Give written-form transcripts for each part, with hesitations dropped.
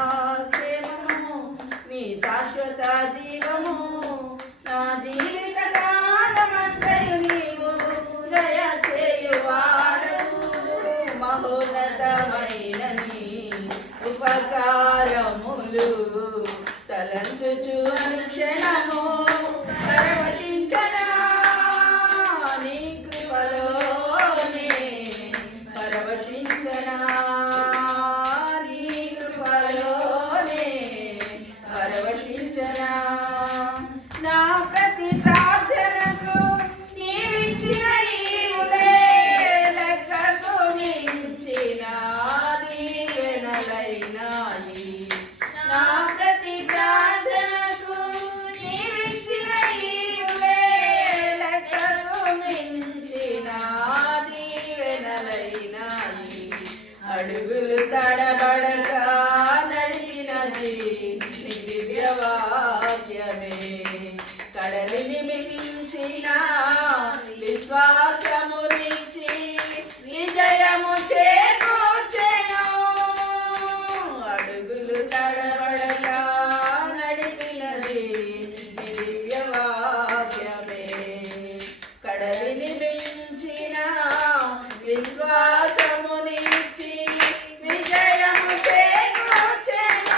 కృపాక్షేమము నీ శాశ్వత జీవము నా జీవిత కాలమంతయు నీవు దయచేయువాడవు మహోన్నతమైన నీ ఉపకారములు తలంచుచు అనుక్షణము పరవశించనా నీ కృపలోనే పరవశించనా నా ప్రతి ప్రార్థనకు నీవిచ్చిన ఈవులే లెక్కకు మించిన దీవెనలైనాయి నా ప్రతి ప్రార్థనకు నీవిచ్చిన ఈవులే లెక్కకు మించిన దీవెనలైనాయి అడుగులు తడబడక నడిచినది నీ దివ్యవాక్యమే కడలిని మించిన విశ్వాసమునిచ్చి విజయము చేకూర్చెను అడుగులు తడబడక నడిపినది నీ దివ్యవాక్యమే కడలిని మించిన విశ్వాసమునిచ్చి విజయము చేకూర్చెను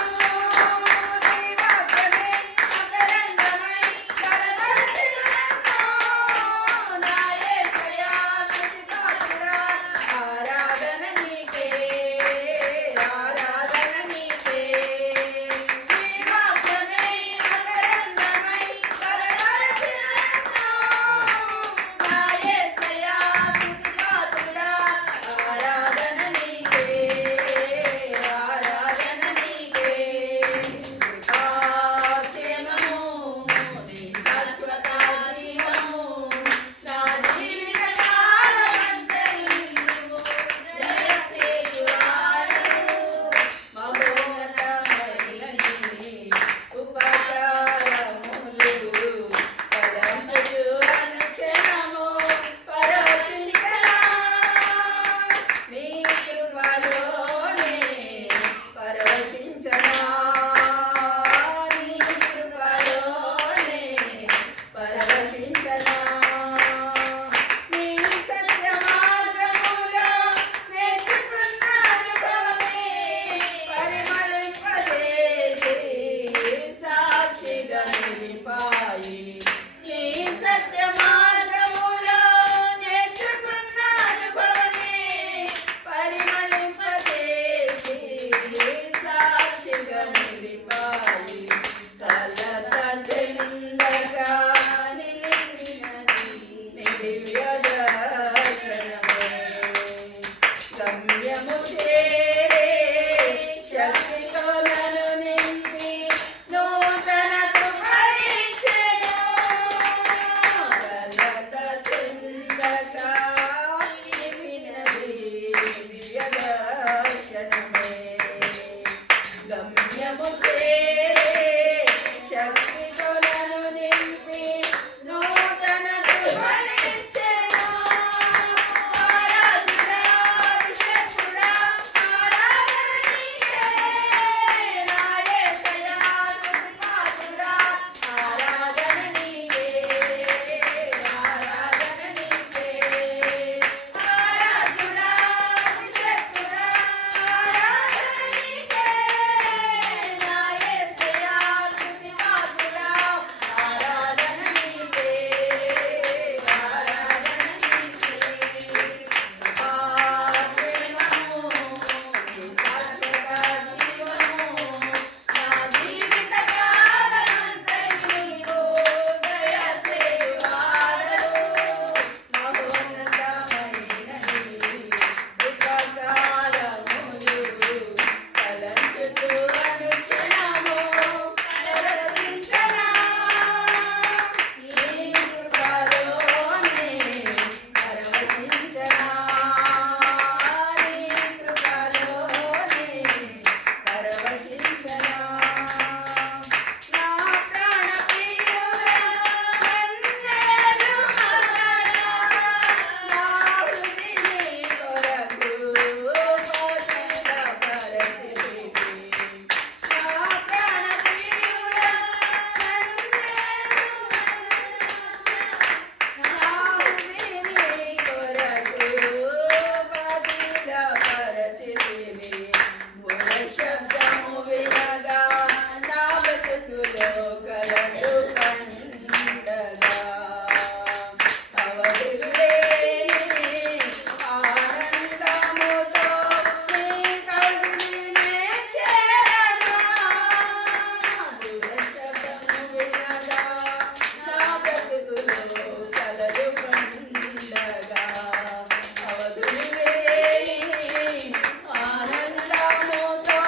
ఆనందముతో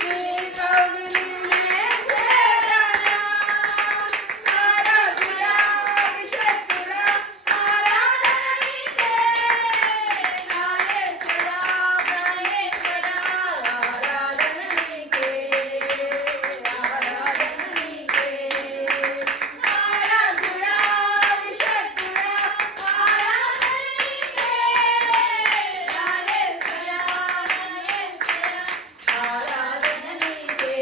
నీ కౌగిలినే చేరనా. ఆరాధుడా, అభిషేకుడా, ఆరాధన నీకే. నా యేసుడా, ప్రాణేశ్వరా, ఆరాధన నీకే. ఆరాధన నీకే. ఆరాధుడా, అభిషేకుడా, ఆరాధన నీకే. నా యేసుడా, ప్రాణేశ్వరా, ఆరాధన నీకే.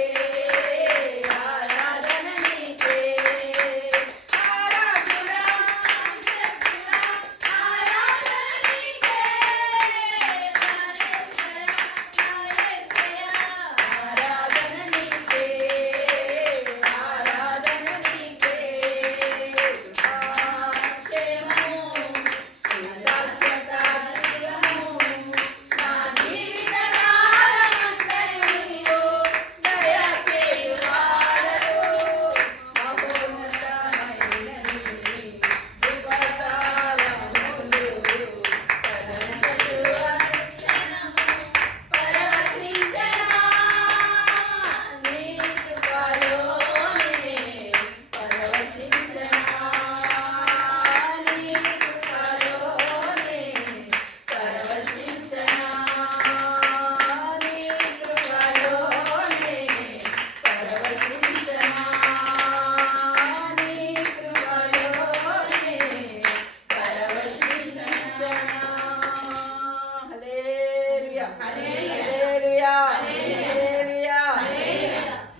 ఆరాధన నీకే. ఆరాధుడా, అభిషేకుడా, ఆరాధన నీకే. నా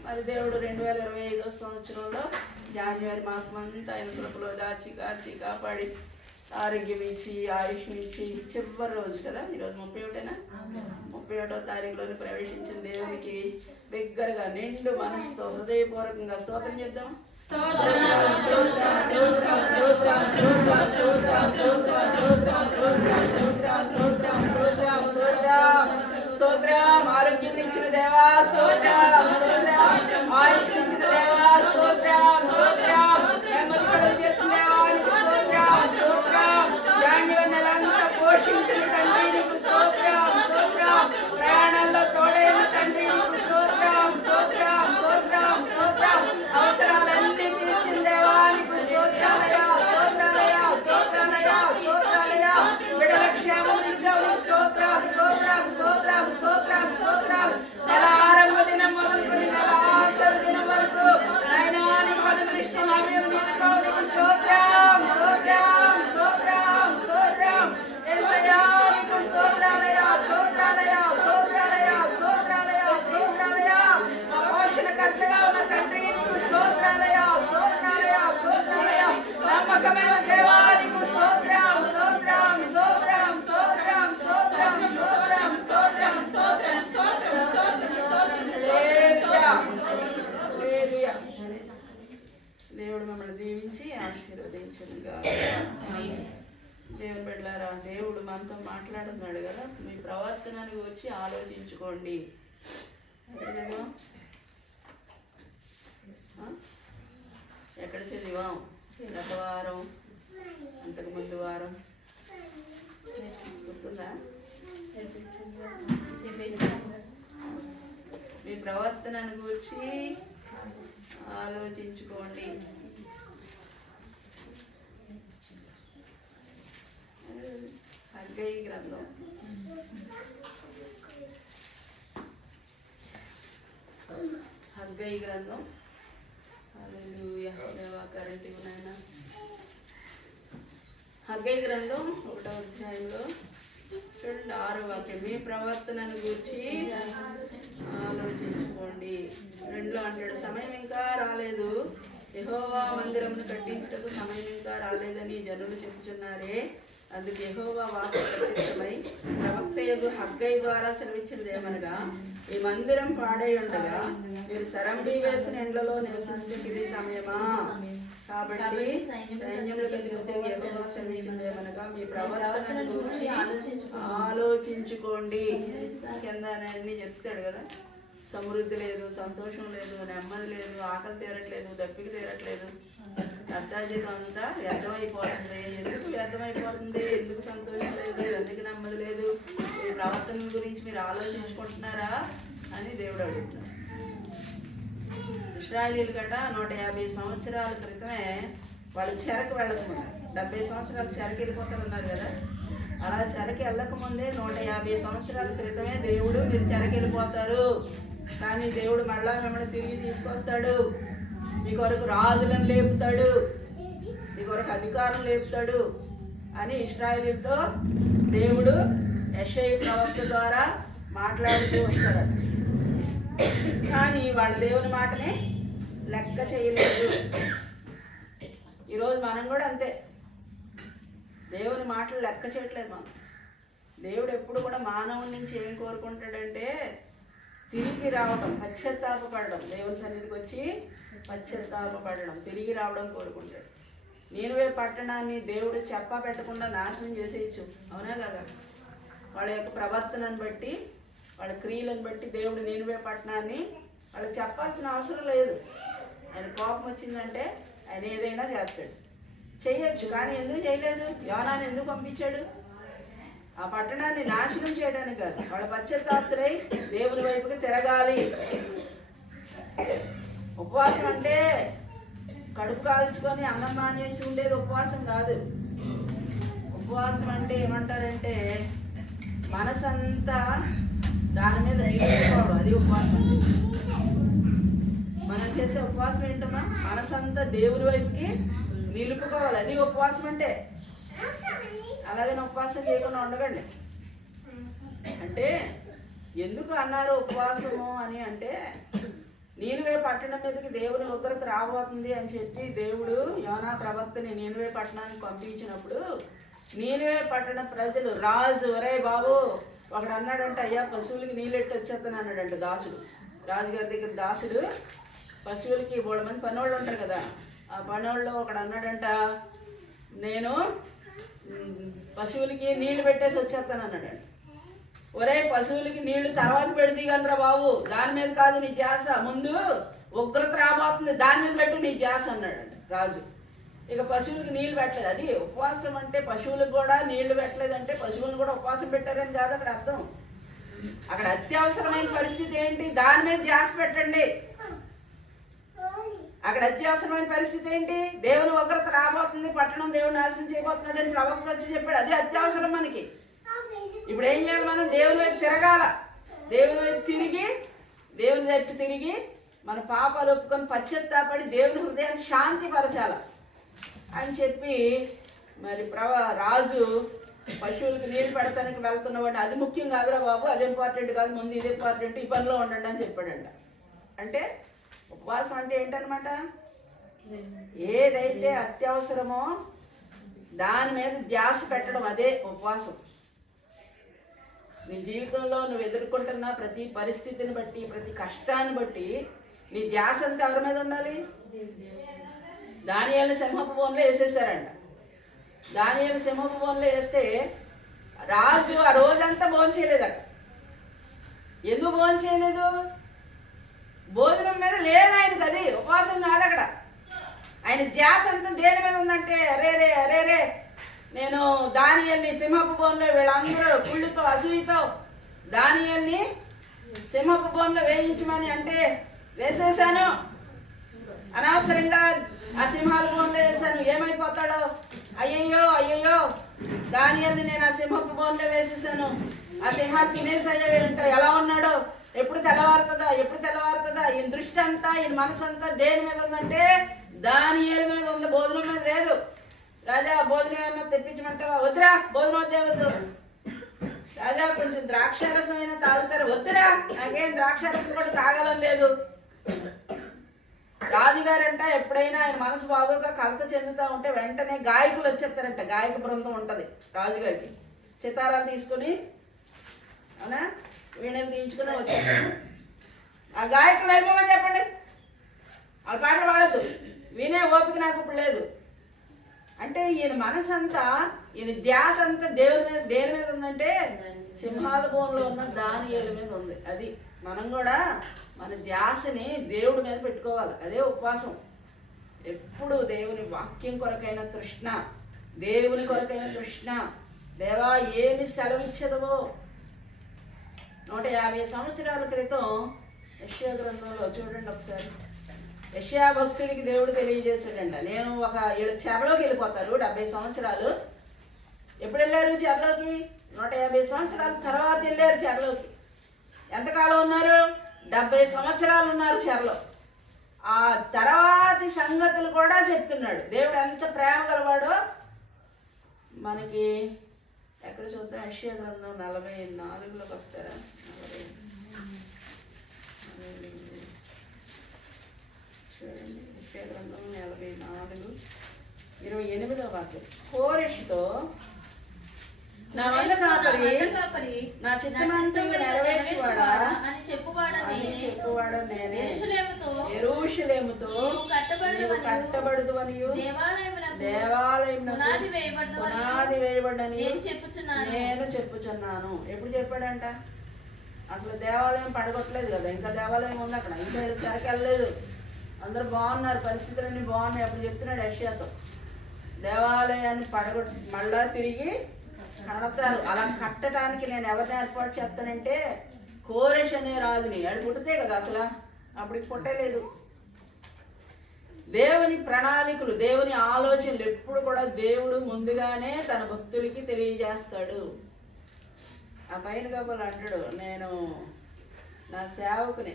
మరి దేవుడు 2025 సంవత్సరంలో జాన్యువరి మాసం అంతా ఆయన కృపలో దాచి కాచి కాపాడి ఆరోగ్యం ఇచ్చి ఆయుష్ని ఇచ్చి చివరి రోజు కదా ఈరోజు 31 31వ తారీఖులోని ప్రవేశించిన దేవునికి బిగ్గరగా నిండు మనసుతో హృదయపూర్వకంగా స్తోత్రం చేద్దాం. స్తోత్రం. ఆరోగ్యం ఇచ్చిన దేవా స్తోత్రం. ఆయుష్ ఇచ్చిన దేవా స్తోత్రం. నెమ్మది కలుగజేసిన దేవానికి స్తోత్రం. జాన్యువరి నెలంతా పోషించిన తండ్రి నీకు స్తోత్రం. ప్రయాణాల్లో తోడైన తండ్రి నీకు స్తోత్రం. అవసరాలన్నీ తీర్చిన దేవానికి స్తోత్రాలయా. బిడ్డల క్షేమం ఇచ్చావు నీకు స్తోత్రాలు. నెల ఆరంభ దినం మొదలుకొని నెల ఆఖరు దినం వరకు నాయనా నీ కను దృష్టి నా మీద నిలుపావు నీకు స్తోత్రం. యేసయ్యా నీకు స్తోత్రాలయా. నా పోషణకర్తగా ఉన్న తండ్రి నీకు స్తోత్రాలయా. నమ్మకమైన దేవా నీకు స్తోత్రం. దేవుడు మమ్మల్ని దీవించి ఆశీర్వదించునుగా. దేవుని బిడ్డలారా, దేవుడు మనతో మాట్లాడుతున్నాడు కదా, మీ ప్రవర్తనని వచ్చి ఆలోచించుకోండి. ఎక్కడ చదివాం? గత వారం, అంతకు ముందు వారం గుర్తుందా? మీ ప్రవర్తనను గురించి ఆలోచించుకోండి. హగ్గయి గ్రంథం కరెంట్ నాయన. హగ్గయి గ్రంథం 1వ అధ్యాయంలో చూడండి 6వ వాక్యం. మీ ప్రవర్తనను గురించి ఆలోచించుకోండి. 2లో అంటాడు, సమయం ఇంకా రాలేదు, యెహోవా మందిరమును కట్టించుటకు సమయం ఇంకా రాలేదని జనులు చెప్పుచున్నారే. అందుకు యెహోవా వాక్కు ప్రత్యక్షమై ప్రవక్తయగు హగ్గయి ద్వారా సెలవిచ్చినదేమనగా, ఈ మందిరం పాడై ఉండగా మీరు సరంబి వేసిన ఎండ్లలో నివసించడానికి ఇది సమయమా? కాబట్టి సైన్యములకు అధిపతియగు యెహోవా సెలవిచ్చినదేమనగా, మీ ప్రవర్తన గురించి ఆలోచించుకోండి. కింద అన్ని చెప్తాడు కదా, సమృద్ధి లేదు, సంతోషం లేదు, నెమ్మది లేదు, ఆకలి తీరట్లేదు, దప్పిక తీరట్లేదు, కష్టాజీతం అంతా వ్యర్థమైపోతుంది. ఎందుకు వ్యర్థమైపోతుంది? ఎందుకు సంతోషం లేదు? ఎందుకు నెమ్మది లేదు? ఈ ప్రవర్తన గురించి మీరు ఆలోచించుకుంటున్నారా అని దేవుడు అడుగుతున్నారు. ఇశ్రాయేలీలు గట 150 సంవత్సరాల క్రితమే వాళ్ళు చెరకు వెళ్ళకముందు, 70 సంవత్సరాలు చెరకు వెళ్ళిపోతారు కదా, అలా చెరకు వెళ్ళకముందే 150 సంవత్సరాల క్రితమే దేవుడు మీరు చెరకు వెళ్ళిపోతారు, కానీ దేవుడు మళ్ళా మిమ్మల్ని తిరిగి తీసుకొస్తాడు, మీ కొరకు రాజులను లేపుతాడు, మీ కొరకు అధికారం లేపుతాడు అని ఇశ్రాయేలీలతో దేవుడు యెషయా ప్రవక్త ద్వారా మాట్లాడుతూ వస్తాడు. కానీ వాళ్ళ దేవుని మాటని లెక్క చేయలేదు. ఈరోజు మనం కూడా అంతే, దేవుని మాటలు లెక్క చేయట్లేదు మనం. దేవుడు ఎప్పుడు కూడా మానవుడి నుంచి ఏం కోరుకుంటాడంటే తిరిగి రావడం, పశ్చాత్తాపపడడం, దేవుని సన్నిధికి వచ్చి పశ్చాత్తాపపడడం, తిరిగి రావడం కోరుకుంటాడు. నీనెవే పట్టణాన్ని దేవుడు చెప్పా పెట్టకుండా నాశనం చేసేయచ్చు, అవునా కదా? వాళ్ళ యొక్క ప్రవర్తనను బట్టి, వాళ్ళ క్రియలను బట్టి దేవుడు నీనెవే పట్టణాన్ని వాళ్ళకి చెప్పాల్సిన అవసరం లేదు. ఆయన కోపం వచ్చిందంటే ఆయన ఏదైనా చేస్తాడు, చేయొచ్చు. కానీ ఎందుకు చేయలేదు? యోనాని ఎందుకు పంపించాడు? ఆ పట్టణాన్ని నాశనం చేయడానికి కాదు, వాళ్ళ పశ్చాత్తాపతులై దేవుని వైపుకి తిరగాలి. ఉపవాసం అంటే కడుపు కాల్చుకొని అన్నం మానేసి ఉండేది ఉపవాసం కాదు. ఉపవాసం అంటే ఏమంటారంటే మనసంతా దాని మీద నిలుపుకోవడం, అది ఉపవాసం అంటే. మనం చేసే ఉపవాసం ఏంటమ్మా? మనసంతా దేవుని వైపుకి నిలుపుకోవాలి, అది ఉపవాసం అంటే. అలాగే ఉపవాసం చేయకుండా ఉండకండి. అంటే ఎందుకు అన్నారు ఉపవాసము అని అంటే, నీనెవే పట్టణం మీదకి దేవుని ఉగ్రత రాబోతుంది అని చెప్పి దేవుడు యోనా ప్రవక్తని నీనెవే పట్టణానికి పంపించినప్పుడు నీనెవే పట్టణ ప్రజలు, రాజు ఒరే బాబు ఒకడు అన్నాడంట, అయ్యా పశువులకి నీళ్ళెట్టి వచ్చేస్తాను అన్నాడంట దాసుడు. రాజుగారి దగ్గర దాసుడు పశువులకి 3 మంది పనోళ్ళు ఉంటారు కదా, ఆ పనోళ్ళు ఒకడు అన్నాడంట, నేను పశువులకి నీళ్లు పెట్టేసి వచ్చేస్తాను అన్నాడంట. ఒరే పశువులకి నీళ్లు తర్వాత పెడితే కనరా బాబు, దాని మీద కాదు నీ ధ్యాస, ముందు ఉగ్రత రాబోతుంది దాని మీద పెట్టు నీ ధ్యాస అన్నాడంట రాజు. ఇక పశువులకి నీళ్లు పెట్టలేదు. అది ఉపవాసం అంటే పశువులకు కూడా నీళ్లు పెట్టలేదంటే పశువులను కూడా ఉపవాసం పెట్టారని కాదు అక్కడ అర్థం. అక్కడ అత్యవసరమైన పరిస్థితి ఏంటి? దాని మీద ధ్యాస పెట్టండి. అక్కడ అత్యవసరమైన పరిస్థితి ఏంటి? దేవుని ఉగ్రత రాబోతుంది, పట్టణం దేవుడు నాశనం చేయబోతున్నాడు అని ప్రవక్త వచ్చి చెప్పాడు. అది అత్యవసరం మనకి. ఇప్పుడు ఏం చేయాలి? మనం దేవుని వైపు తిరగాల. దేవుని వైపు తిరిగి మన పాపాలు ఒప్పుకొని పశ్చాత్తాపడి దేవుని హృదయాన్ని శాంతిపరచాల అని చెప్పి మరి రాజు పశువులకి నీళ్ళు పెడతానికి వెళ్తున్నవాడు, అది ముఖ్యం కాదురా బాబు, అది ఇంపార్టెంట్ కాదు, ముందు ఇది ఇంపార్టెంట్, ఈ పనిలో ఉండండి అని చెప్పాడంట. అంటే ఉపవాసం అంటే ఏంటనమాట? ఏదైతే అత్యవసరమో దాని మీద ధ్యాస పెట్టడం, అదే ఉపవాసం. నీ జీవితంలో నువ్వు ఎదుర్కొంటున్న ప్రతి పరిస్థితిని బట్టి, ప్రతి కష్టాన్ని బట్టి నీ ధ్యాస అంతా ఎవరి మీద ఉండాలి? దానియేలుని సింహపు బోన్లో వేసేసారంట. దానియేలుని సింహపు బోన్లో వేస్తే రాజు ఆ రోజంతా భోంచేయలేదట. ఎందుకు భోంచేయలేదు? భోజనం మీద లేదు ఆయనకు, అది ఉపవాసం కాదు అక్కడ. ఆయన ధ్యాస అంతా దేని మీద ఉందంటే, అరే నేను దానియేలుని సింహపు బోన్లో, వీళ్ళందరూ కుళ్ళుతో అసూయతో దానియేలుని సింహపు బోన్లో వేయించమని అంటే వేసేసాను, అనవసరంగా ఆ సింహాల బోన్లో వేసాను, ఏమైపోతాడో, అయ్యయ్యో దానియేలుని నేను ఆ సింహపు బోన్లో వేసేసాను, ఆ సింహాలు తినేసాయో ఏంటో, ఎలా ఉన్నాడో, ఎప్పుడు తెల్లవారుతుందా. ఈయన దృష్టి అంతా, ఈయన మనసు అంతా దేని మీద ఉందంటే దానియేలు మీద ఉంది, భోజనం మీద లేదు. రాజా భోజనం ఏమన్నా తెప్పించమంటావా? వద్దురా, భోజనం వద్దు. రాజా కొంచెం ద్రాక్షారసం అయినా తాగుతారా? వద్దురా, నాకేం ద్రాక్షారసం కూడా తాగాలని లేదు. రాజుగారంట ఎప్పుడైనా ఆయన మనసు బాగోక కలత చెందుతూ ఉంటే వెంటనే గాయకులు వచ్చేస్తారంట. గాయక బృందం ఉంటుంది రాజుగారికి, సితారాలు తీసుకుని, అవునా, వీణలు తీయించుకుని వచ్చేస్తారు. ఆ గాయకులు అయిపోమని చెప్పండి, ఆ పాటలు పాడద్దు, వినే ఓపిక నాకు ఇప్పుడు లేదు అంటే. ఈయన మనసంతా ఈయన ధ్యాస అంతా దేవుని మీద దేని మీద ఉందంటే సింహాల భూమిలో ఉన్న దానియేలు మీద ఉంది. అది మనం కూడా మన ధ్యాసని దేవుడి మీద పెట్టుకోవాలి. అదే ఉపవాసం. ఎప్పుడు దేవుని వాక్యం కొరకైన తృష్ణ, దేవుని కొరకైన తృష్ణ. దేవా ఏమి సెలవిచ్చదవో. 150 సంవత్సరాల క్రితం యెషయా గ్రంథంలో చూడండి ఒకసారి. యెషయా భక్తుడికి దేవుడు తెలియజేశాడంట, నేను వీళ్ళ చెరలోకి వెళ్ళిపోతారు 70 సంవత్సరాలు. ఎప్పుడు వెళ్ళారు చెరలోకి? 150 సంవత్సరాల తర్వాత వెళ్ళారు చెరలోకి. ఎంతకాలం ఉన్నారు? 70 సంవత్సరాలు ఉన్నారు చెరలో. ఆ తర్వాతి సంగతులు కూడా చెప్తున్నాడు. దేవుడు ఎంత ప్రేమ గలవాడో మనకి ఎక్కడ చూద్దాం. యెషయా గ్రంథం 44లోకి వస్తారా? చూడండి, యెషయా గ్రంథం 44 28వ వాక్యం. కోరెషుతో నా వల్ల కాపరి నా చిత్తమంతా నెరవేర్చువాడా అని చెప్పువాడా నేనే. యెరూషలేముతో నీవు కట్టబడదు అనియు దేవాలయం పునాది వేయబడని నేను చెప్పుచున్నాను. ఎప్పుడు చెప్పాడంట? అసలు దేవాలయం పడగొట్టలేదు కదా, ఇంకా దేవాలయం ఉంది అక్కడ, ఇంకా చెరకెళ్ళలేదు. అందరు బాగున్నారు, పరిస్థితులన్నీ బాగున్నాయి. అప్పుడు చెప్తున్నాడు యెషయాతో, దేవాలయాన్ని మళ్ళా తిరిగి కడతారు. అలా కట్టడానికి నేను ఎవరిని ఏర్పాటు చేస్తానంటే కోరెష్ అనే రాజుని. అది పుట్టితే కదా అసలు, అప్పటికి పుట్టలేదు. దేవుని ప్రణాళికలు, దేవుని ఆలోచనలు ఎప్పుడు కూడా దేవుడు ముందుగానే తన భక్తులకి తెలియజేస్తాడు. ఆ పైన గబ్బలు అంటాడు,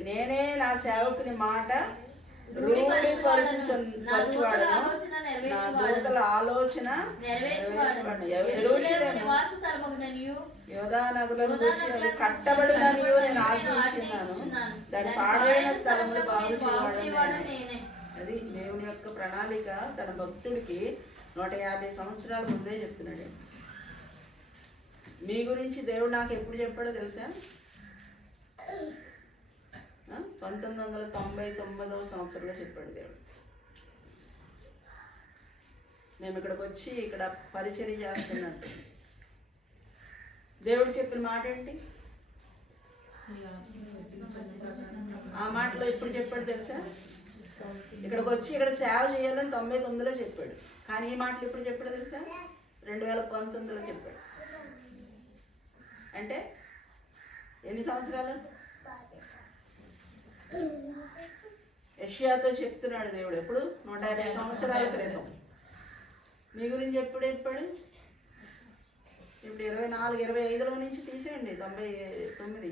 నేనే నా సేవకుని మాట రూఢిపరచువాడను, నా దూతల ఆలోచన యోధా నగరులను కట్టబడిననియు నేను ఆజ్ఞించున్నాను, దాని పాడైన స్థలములు బాగు చేయవాడను నేనే. అది దేవుని యొక్క ప్రణాళిక తన భక్తుడికి 150 సంవత్సరాల ముందే చెప్తున్నాడు. మీ గురించి దేవుడు నాకు ఎప్పుడు చెప్పాడో తెలుసా? 1999వ సంవత్సరంలో చెప్పాడు దేవుడు. మేము ఇక్కడికి వచ్చి ఇక్కడ పరిచర్య చేస్తున్నట్టు దేవుడు చెప్పిన మాట ఏంటి? ఆ మాటలో ఎప్పుడు చెప్పాడు తెలుసా? ఇక్కడికి వచ్చి ఇక్కడ సేవ చేయాలని 99లో చెప్పాడు. కానీ ఈ మాటలు ఎప్పుడు చెప్పాడు తెలుసా? 2019లో చెప్పాడు. అంటే ఎన్ని సంవత్సరాలు? యెషయాతో చెప్తున్నాడు దేవుడు ఎప్పుడు? 150 సంవత్సరాల క్రితం. మీ గురించి ఎప్పుడు చెప్పాడు? ఇప్పుడు 24, 25లో నుంచి తీసేయండి, 99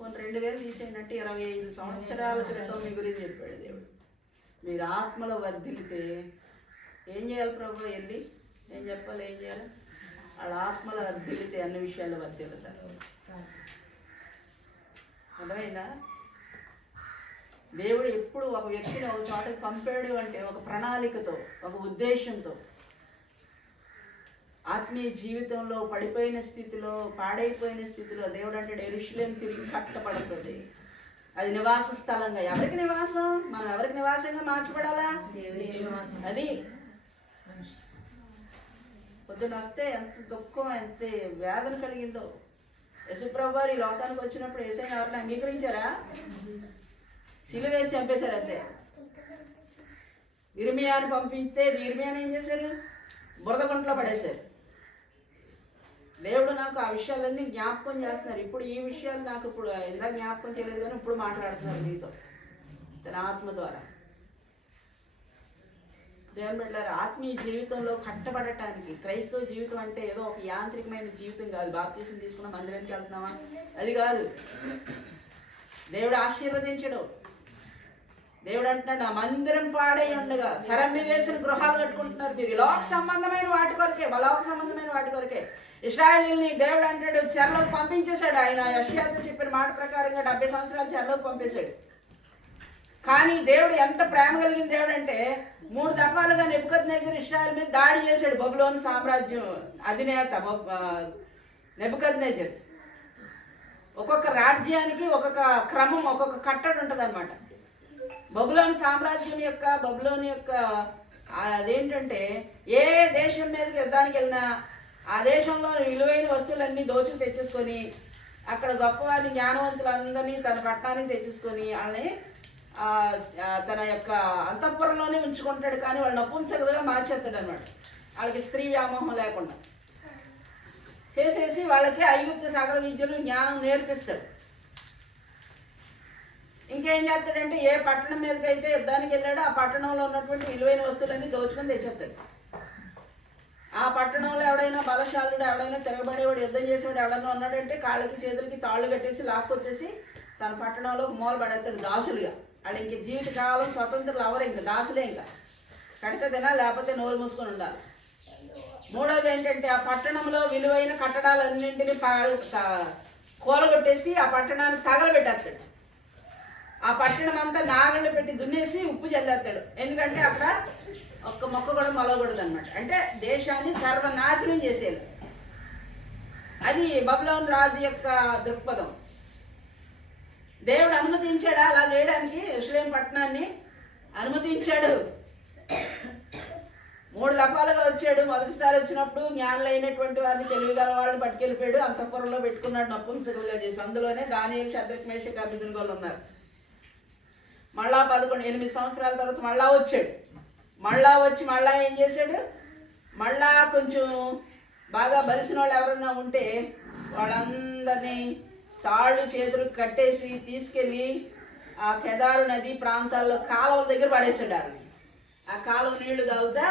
2000 తీసేయండి అంటే 25 సంవత్సరాల క్రితం మీ గురించి చెప్పాడు దేవుడు. మీరు ఆత్మలో వర్ధిల్లితే ఏం చేయాలి ప్రభు? వెళ్ళి ఏం చెప్పాలి, ఏం చేయాలి? వాళ్ళ ఆత్మలో వర్ధిల్లితే అన్ని విషయాలు వర్ధిల్లుతారు. అర్థమైందా? దేవుడు ఎప్పుడు ఒక వ్యక్తిని ఒక చోటకి పంపాడు అంటే ఒక ప్రణాళికతో, ఒక ఉద్దేశంతో. ఆత్మీయ జీవితంలో పడిపోయిన స్థితిలో, పాడైపోయిన స్థితిలో దేవుడు అంటే యెరూషలేము తిరిగి కట్టబడుతుంది. అది నివాస స్థలంగా. ఎవరికి నివాసం? మనం ఎవరికి నివాసంగా మార్చబడాలా? అది పొద్దున వస్తే ఎంత దుఃఖం, ఎంత వేదన కలిగిందో. యేసుప్రభు వారు ఈ లోకానికి వచ్చినప్పుడు యేసయ్యని ఎవరిని అంగీకరించారా? సిలువ వేసి చంపేశారు అంతే. ఇర్మియాని పంపిస్తే ఇర్మియాని ఏం చేశారు? బురద గుంటలో పడేశారు. దేవుడు నాకు ఆ విషయాలన్నీ జ్ఞాపకం చేస్తున్నారు. ఇప్పుడు ఈ విషయాలు నాకు ఇప్పుడు ఇందాక జ్ఞాపకం చేయలేదు, కానీ ఇప్పుడు మాట్లాడుతున్నారు మీతో తన ఆత్మ ద్వారా. దేవుని బిడ్డలారా, ఆత్మీయ జీవితంలో కట్టబడటానికి, క్రైస్తవ జీవితం అంటే ఏదో ఒక యాంత్రికమైన జీవితం కాదు. బాప్తీసం తీసుకున్న మందిరానికి వెళ్తున్నామా, అది కాదు. దేవుడు ఆశీర్వదించడు. దేవుడు అంటున్నాడు, నా మందిరం పాడై ఉండగా సరమ్మి వేసిన గృహాలు కట్టుకుంటున్నారు మీరు. లోక సంబంధమైన వాటి కొరకే, లోక సంబంధమైన వాటి కొరకే. ఇశ్రాయేలీని దేవుడు అంటాడు చెరలోకి పంపించేశాడు. ఆయన యెషయాతో చెప్పిన మాట ప్రకారంగా 70 సంవత్సరాలు చెరలోకి పంపేశాడు. కానీ దేవుడు ఎంత ప్రేమ కలిగిన దేవుడు అంటే 3 దఫాలుగా నెబుకద్నెజరు ఇశ్రాయేలు మీద దాడి చేశాడు. బబులోను సామ్రాజ్యం అధినేత నెబుకద్నెజరు. ఒక్కొక్క రాజ్యానికి ఒక్కొక్క క్రమం, ఒక్కొక్క కట్టడి ఉంటుంది అనమాట. బబులోను సామ్రాజ్యం యొక్క, బబులోను యొక్క అదేంటంటే ఏ దేశం మీదకి యుద్ధానికి వెళ్ళినా ఆ దేశంలో విలువైన వస్తువులన్నీ దోచుకు తెచ్చేసుకొని అక్కడ గొప్పవారిని జ్ఞానవంతులందరినీ తన పట్టణానికి తెచ్చేసుకొని వాళ్ళని తన యొక్క అంతఃపురంలోనే ఉంచుకుంటాడు. కానీ వాళ్ళు నపుంసకులుగా మార్చేస్తాడు అనమాట. వాళ్ళకి స్త్రీ వ్యామోహం లేకుండా చేసేసి వాళ్ళకి ఐగుప్తు సకల విద్యలు జ్ఞానం నేర్పిస్తాడు. ఇంకేం చేస్తాడంటే ఏ పట్టణం మీదకి అయితే యుద్ధానికి వెళ్ళాడో ఆ పట్టణంలో ఉన్నటువంటి విలువైన వస్తువులన్నీ దోచుకొని తెచ్చేస్తాడు. ఆ పట్టణంలో ఎవడైనా బలశాలుడు, ఎవడైనా తిరగబడేవాడు, యుద్ధం చేసేవాడు ఎవడన్నా ఉన్నాడంటే కాళ్ళకి చేతులకి తాళ్ళు కట్టేసి లాక్కొచ్చేసి తన పట్టణంలో మూల పడేస్తాడు దాసులుగా. వాళ్ళు ఇంక జీవితకాలం స్వతంత్రులు అవరు, ఇంకా దాసులే. ఇంకా కడితే తినాలి, లేకపోతే నోరు మూసుకొని ఉండాలి. మూడోది ఏంటంటే ఆ పట్టణంలో విలువైన కట్టడాలన్నింటినీ కూలగొట్టేసి ఆ పట్టణాన్ని తగలబెట్టేస్తాడు. ఆ పట్టణం అంతా నాగళ్ళు పెట్టి దున్నేసి ఉప్పు చల్లేస్తాడు. ఎందుకంటే అక్కడ ఒక్క మొక్క కూడా మొలవకూడదు అనమాట. అంటే దేశాన్ని సర్వనాశనం చేసేది. అది బబులోను రాజు యొక్క దృక్పథం. దేవుడు అనుమతించాడా అలా చేయడానికి? యెరూషలేము పట్టణాన్ని అనుమతించాడు. 3 దఫాలుగా వచ్చాడు. మొదటిసారి వచ్చినప్పుడు జ్ఞానులైనటువంటి వారిని, తెలివిగల వాళ్ళని పట్టుకెళ్ళిపోయాడు, అంతఃపురంలో పెట్టుకున్నాడు నపుంసకులుగా చేసి. అందులోనే దానియేలు, షద్రక్, మేషక్, అబేద్నెగోలు ఉన్నారు. మళ్ళా 8 సంవత్సరాల తర్వాత మళ్ళా వచ్చాడు. మళ్ళా వచ్చి మళ్ళా ఏం చేశాడు? మళ్ళా కొంచెం బాగా బలిసిన వాళ్ళు ఎవరన్నా ఉంటే వాళ్ళందరినీ తాళ్ళు చేతులు కట్టేసి తీసుకెళ్ళి ఆ కెదారు నది ప్రాంతాల్లో కాలువల దగ్గర పడేసాడు. వాళ్ళని ఆ కాలువ నీళ్లు తాగుతా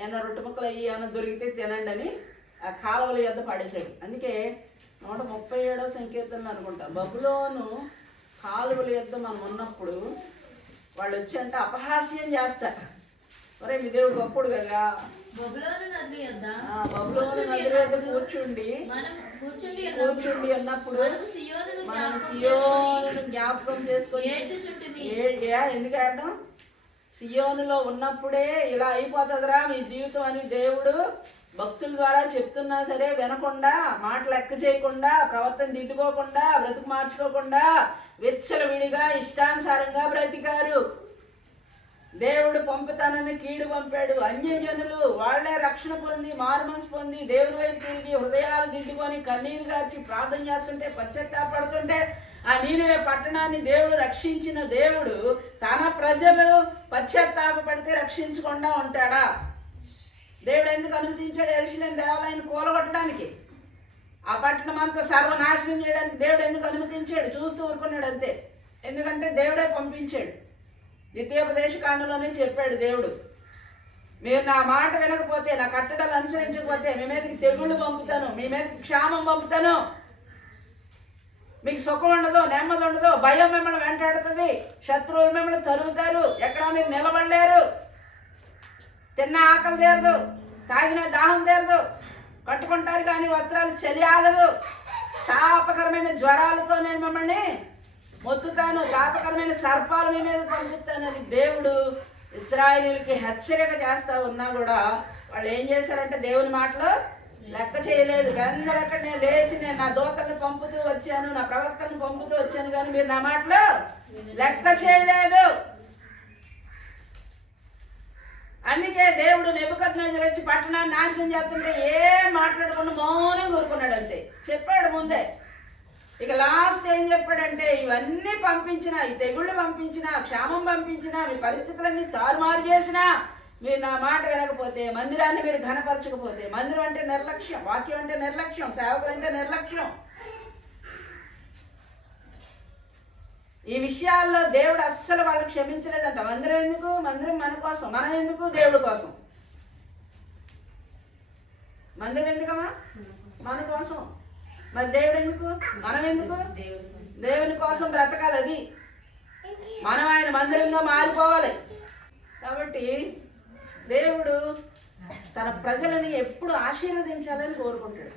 ఏమన్నా రొట్టె ముక్కలు అయ్యి ఏమన్నా దొరికితే తినండి అని ఆ కాలువల యొద్ద పడేశాడు. అందుకే 137వ సంకీర్తనలు అనుకుంటా, బబులోను కాలువల యొద్ద మనం ఉన్నప్పుడు వాళ్ళు వచ్చి అంటే అపహాస్యం చేస్తారు. ఒరే మీ దేవుడు గొప్పడు కదా, బబులోను నది యొద్ద కూర్చుండి ఉన్నప్పుడు మనం సియోనును జ్ఞాపకం చేసుకొని ఎందుకంటే సియోనులో ఉన్నప్పుడే ఇలా అయిపోతుందిరా మీ జీవితం అని దేవుడు భక్తుల ద్వారా చెప్తున్నా సరే వినకుండా, మాట లెక్క చేయకుండా, ప్రవర్తన దిద్దుకోకుండా, బ్రతుకు మార్చుకోకుండా విచ్చలవిడిగా ఇష్టానుసారంగా బ్రతికారు. దేవుడు పంపుతానని కీడు పంపాడు. అన్యజనులు వాళ్లే రక్షణ పొంది, మారుమనసు పొంది, దేవుని వైపు తిరిగి హృదయాలు దిద్దుకొని కన్నీరు గార్చి ప్రార్థన చేస్తుంటే, పశ్చాత్తాపడుతుంటే ఆ నీనెవె పట్టణాన్ని దేవుడు రక్షించిన దేవుడు తన ప్రజలు పశ్చాత్తాపడితే రక్షించకుండా ఉంటాడా? దేవుడు ఎందుకు అనుమతించాడు యెరూషలేము దేవాలయాన్ని కూలగొట్టడానికి? ఆ పట్టణం అంతా సర్వనాశనం చేయడానికి దేవుడు ఎందుకు అనుమతించాడు? చూస్తూ ఊరుకున్నాడు అంతే. ఎందుకంటే దేవుడే పంపించాడు. ద్వితీయోపదేశ కాండంలోనే చెప్పాడు దేవుడు, మీరు నా మాట వినకపోతే, నా కట్టడాలు అనుసరించకపోతే మీ మీదకి తెగుళ్ళు పంపుతాను, మీ మీదకి క్షామం పంపుతాను, మీకు సుఖం ఉండదు, నెమ్మది ఉండదు, భయం మిమ్మల్ని వెంటాడుతుంది, శత్రువులు మిమ్మల్ని తరుగుతారు, ఎక్కడా మీరు నిలబడలేరు, తిన్న ఆకలి తీరదు, తాగిన దాహం తీరదు, కట్టుకుంటారు కానీ వస్త్రాలు చలి ఆగదు, తాపకరమైన జ్వరాలతో నేను మిమ్మల్ని మొత్తుతాను, తాపకరమైన సర్పాలు మీ మీద పంపిస్తానని దేవుడు ఇశ్రాయేలీయులకి హెచ్చరిక చేస్తా ఉన్నా కూడా వాళ్ళు ఏం చేశారంటే దేవుని మాటలు లెక్క చేయలేదు. వెందరక్కడ నేను లేచి నేను నా దూతల్ని పంపుతూ వచ్చాను, నా ప్రవక్తలను పంపుతూ వచ్చాను, కానీ మీరు నా మాటలు లెక్క చేయలేదు. అందుకే దేవుడు నెబుకద్నెజరు వచ్చి పట్టణాన్ని నాశనం చేస్తుంటే ఏం మాట్లాడకుండా మౌనం కూరుకున్నాడు. అంతే చెప్పాడు ముందే. ఇక లాస్ట్ ఏం చెప్పాడంటే, ఇవన్నీ పంపించిన, ఈ తెగుళ్ళు పంపించిన, క్షామం పంపించిన, మీ పరిస్థితులన్నీ తారుమారు చేసిన, మీరు నా మాట వినకపోతే, మందిరాన్ని మీరు ఘనపరచకపోతే, మందిరం అంటే నిర్లక్ష్యం, వాక్యం అంటే నిర్లక్ష్యం, సేవకులు అంటే నిర్లక్ష్యం, ఈ విషయాల్లో దేవుడు అస్సలు వాళ్ళు క్షమించలేదంట. మందిరం ఎందుకు? మందిరం మన కోసం, మనం ఎందుకు? దేవుడి కోసం. మందిరం ఎందుకమ్మా? మన కోసం. మరి దేవుడు ఎందుకు? మనం ఎందుకు? దేవుని కోసం బ్రతకాలి. అది మనం ఆయన మందిరంగా మారిపోవాలి. కాబట్టి దేవుడు తన ప్రజలని ఎప్పుడు ఆశీర్వదించాలని కోరుకుంటాడు.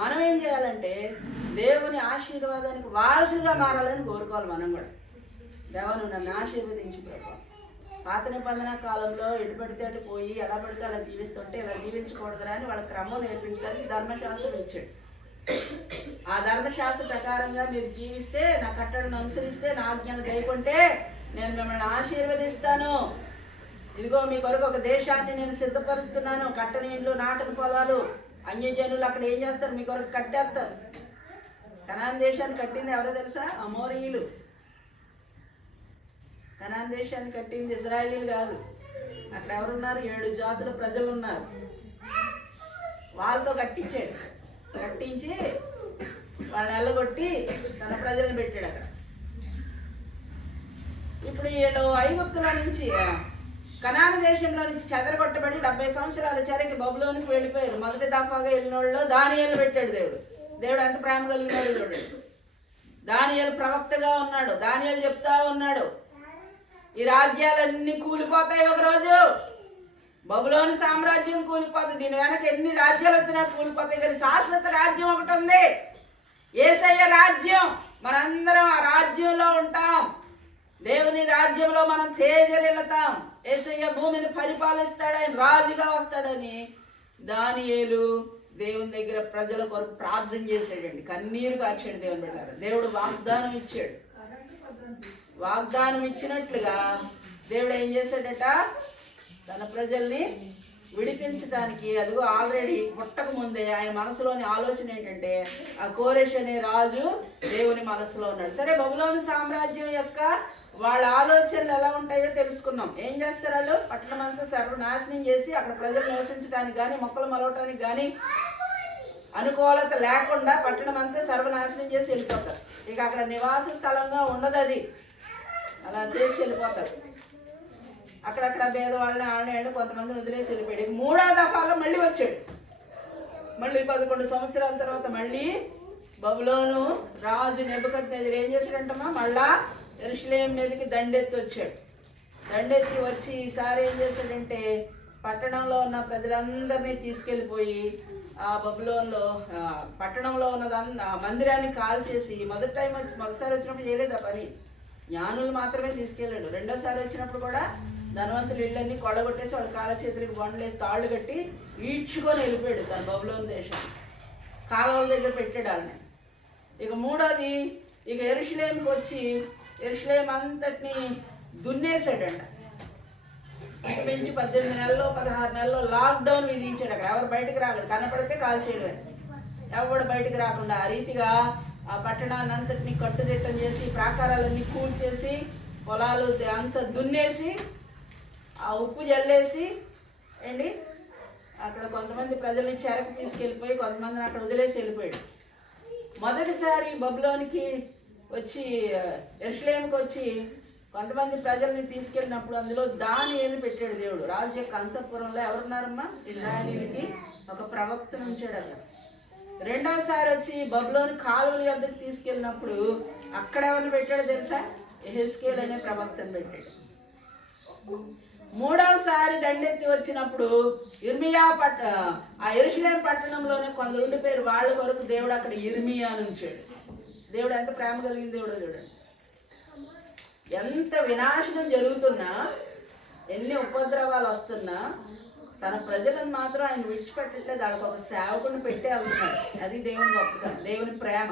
మనం ఏం చేయాలంటే దేవుని ఆశీర్వాదానికి వారసులుగా మారాలని కోరుకోవాలి. మనం కూడా దేవను నన్ను ఆశీర్వదించి ప్రభు. పాత నిబంధన కాలంలో ఎటు పడితే అటు పోయి ఎలా పడితే అలా జీవిస్తుంటే ఇలా జీవించకూడదురా అని వాళ్ళ క్రమం నేర్పించడానికి ధర్మశాస్త్రం ఇచ్చాడు. ఆ ధర్మశాస్త్ర ప్రకారంగా మీరు జీవిస్తే, నా కట్టడను అనుసరిస్తే, నా ఆజ్ఞలు గైకొంటే నేను మిమ్మల్ని ఆశీర్వదిస్తాను. ఇదిగో మీ కొరకు ఒక దేశాన్ని నేను సిద్ధపరుస్తున్నాను, కట్టని ఇండ్లు, నాటని పొలాలు. అన్యజనులు అక్కడ ఏం చేస్తారు? మీ కొరకు కట్టేస్తారు. కనాన్ దేశాన్ని కట్టింది ఎవరో తెలుసా? అమోరీయులు. కనాన్ దేశాన్ని కట్టింది ఇజ్రాయేలీలు కాదు. అక్కడ ఎవరున్నారు? 7 జాతుల ప్రజలు ఉన్నారు. వాళ్ళతో కట్టించాడు. కట్టించి వాళ్ళని ఎల్లగొట్టి తన ప్రజలను పెట్టాడు అక్కడ. ఇప్పుడు వీళ్ళు ఐగుప్తులో నుంచి, కనాను దేశంలో నుంచి చెదరగొట్టబడి 70 సంవత్సరాల చెరకి బబులోనికి వెళ్ళిపోయారు. మొదటి దఫాగా వెళ్ళినోళ్ళు దానియేలు పెట్టాడు దేవుడు. దేవుడు ఎంత ప్రేమ కలిగినాడు చూడండి. దానియేలు ప్రవక్తగా ఉన్నాడు. దానియేలు చెప్తా ఉన్నాడు, ఈ రాజ్యాలన్నీ కూలిపోతాయి ఒకరోజు. బబులోని సామ్రాజ్యం కూలిపోతుంది. దీని వెనక ఎన్ని రాజ్యాలు వచ్చినా కూలిపోతాయి, కానీ శాశ్వత రాజ్యం ఒకటి ఉంది, యేసయ్య రాజ్యం. మనందరం ఆ రాజ్యంలో ఉంటాం. దేవుని రాజ్యంలో మనం తేజరిల్లుతాం. యేసయ్య భూమిని పరిపాలిస్తాడు, ఆయన రాజుగా వస్తాడని దానియేలు దేవుని దగ్గర ప్రజల కొరకు ప్రార్థన చేశాడండి. కన్నీరు కాచాడు దేవుని బిడ్డలారా. దేవుడు వాగ్దానం ఇచ్చాడు. వాగ్దానం ఇచ్చినట్లుగా దేవుడు ఏం చేశాడట? తన ప్రజల్ని విడిపించడానికి, అదిగో ఆల్రెడీ పుట్టక ముందే ఆయన మనసులోని ఆలోచన ఏంటంటే, ఆ కోరెష్ అనే రాజు దేవుని మనసులో ఉన్నాడు. సరే, బబులోను సామ్రాజ్యం యొక్క వాళ్ళ ఆలోచనలు ఎలా ఉంటాయో తెలుసుకున్నాం. ఏం చేస్తారు వాళ్ళు? పట్టణం అంతా సర్వనాశనం చేసి అక్కడ ప్రజలు నివసించడానికి కానీ, మొక్కలు మలవటానికి కానీ అనుకూలత లేకుండా పట్టణం అంతా సర్వనాశనం చేసి వెళ్ళిపోతారు. ఇక అక్కడ నివాస స్థలంగా ఉండదు. అది అలా చేసి వెళ్ళిపోతారు. అక్కడక్కడ పేదవాళ్ళని ఆడేళ్ళు కొంతమందిని వదిలేసి వెళ్ళిపోయాడు. 3వ దఫాగా మళ్ళీ వచ్చాడు. మళ్ళీ 11 సంవత్సరాల తర్వాత మళ్ళీ బబులోను రాజు నెబుకద్నెజరు ఏం చేశాడంటమ్మా? మళ్ళా యెరూషలేము మీదకి దండెత్తి వచ్చాడు. దండెత్తి వచ్చి ఈసారి ఏం చేశాడంటే, పట్టణంలో ఉన్న ప్రజలందరినీ తీసుకెళ్ళిపోయి ఆ బబులోన్లో పట్టణంలో ఉన్నది మందిరాన్ని కాల్ చేసి, మొదటిసారి వచ్చినప్పుడు చేయలేదు ఆ పని, జ్ఞానులు మాత్రమే తీసుకెళ్ళాడు. రెండోసారి వచ్చినప్పుడు కూడా ధనవంతులు ఇళ్ళన్నీ కొడగొట్టేసి వాళ్ళ కాళ్ళ చేతులకి బండ్లేసి తాళ్ళు కట్టి ఈడ్చుకొని వెళ్ళిపోయాడు తన బబులోన్ దేశం. కాలువల దగ్గర పెట్టాడు వాళ్ళని. ఇక 3వది, ఇక యెరూషలేముకి వచ్చి యెరూషలేము అంతటిని దున్నేసాడంట. పెంచి 18 నెలల్లో 16 నెలల్లో లాక్డౌన్ విధించాడు. అక్కడ ఎవరు బయటకు రాకూడదు, కనపడితే కాల్ చేయడమే, ఎవడు బయటకు రాకుండా. ఆ రీతిగా ఆ పట్టణాన్ని అంతటిని కట్టుదిట్టం చేసి, ప్రాకారాలన్నీ కూల్చేసి, పొలాలు అంతా దున్నేసి, ఆ ఉప్పు జల్లేసి ఏంటి అక్కడ కొంతమంది ప్రజల్ని చెరకు తీసుకెళ్ళిపోయి కొంతమందిని అక్కడ వదిలేసి వెళ్ళిపోయాడు. మొదటిసారి బబులోనికి వచ్చి యెరూషలేముకి వచ్చి కొంతమంది ప్రజల్ని తీసుకెళ్ళినప్పుడు అందులో దానియేలుని పెట్టాడు దేవుడు. రాజు యొక్క అంతఃపురంలో ఎవరున్నారమ్మా? ఇశ్రాయేలీయులకి ఒక ప్రవక్తను ఉంచాడు అక్కడ. రెండవసారి వచ్చి బబులోని కాలువల యొద్దకు తీసుకెళ్ళినప్పుడు అక్కడ ఎవరిని పెట్టాడో తెలుసా? యెహెజ్కేలు అనే ప్రవక్తను పెట్టాడు. 3వసారి దండెత్తి వచ్చినప్పుడు ఆ యెరూషలేము పట్టణంలోనే కొందరు ఉండిపోయారు. వాళ్ళ కొరకు దేవుడు అక్కడ ఇర్మియా ఉంచాడు. దేవుడు ఎంత ప్రేమ కలిగిన దేవుడో చూడండి. ఎంత వినాశనం జరుగుతున్నా, ఎన్ని ఉపద్రవాలు వస్తున్నా, తన ప్రజలను మాత్రం ఆయన విడిచిపెట్టట్లేదు. వాళ్ళకి ఒక సేవకుని పెట్టే వెళ్తున్నాడు. అది దేవుని గొప్పతనం, దేవుని ప్రేమ.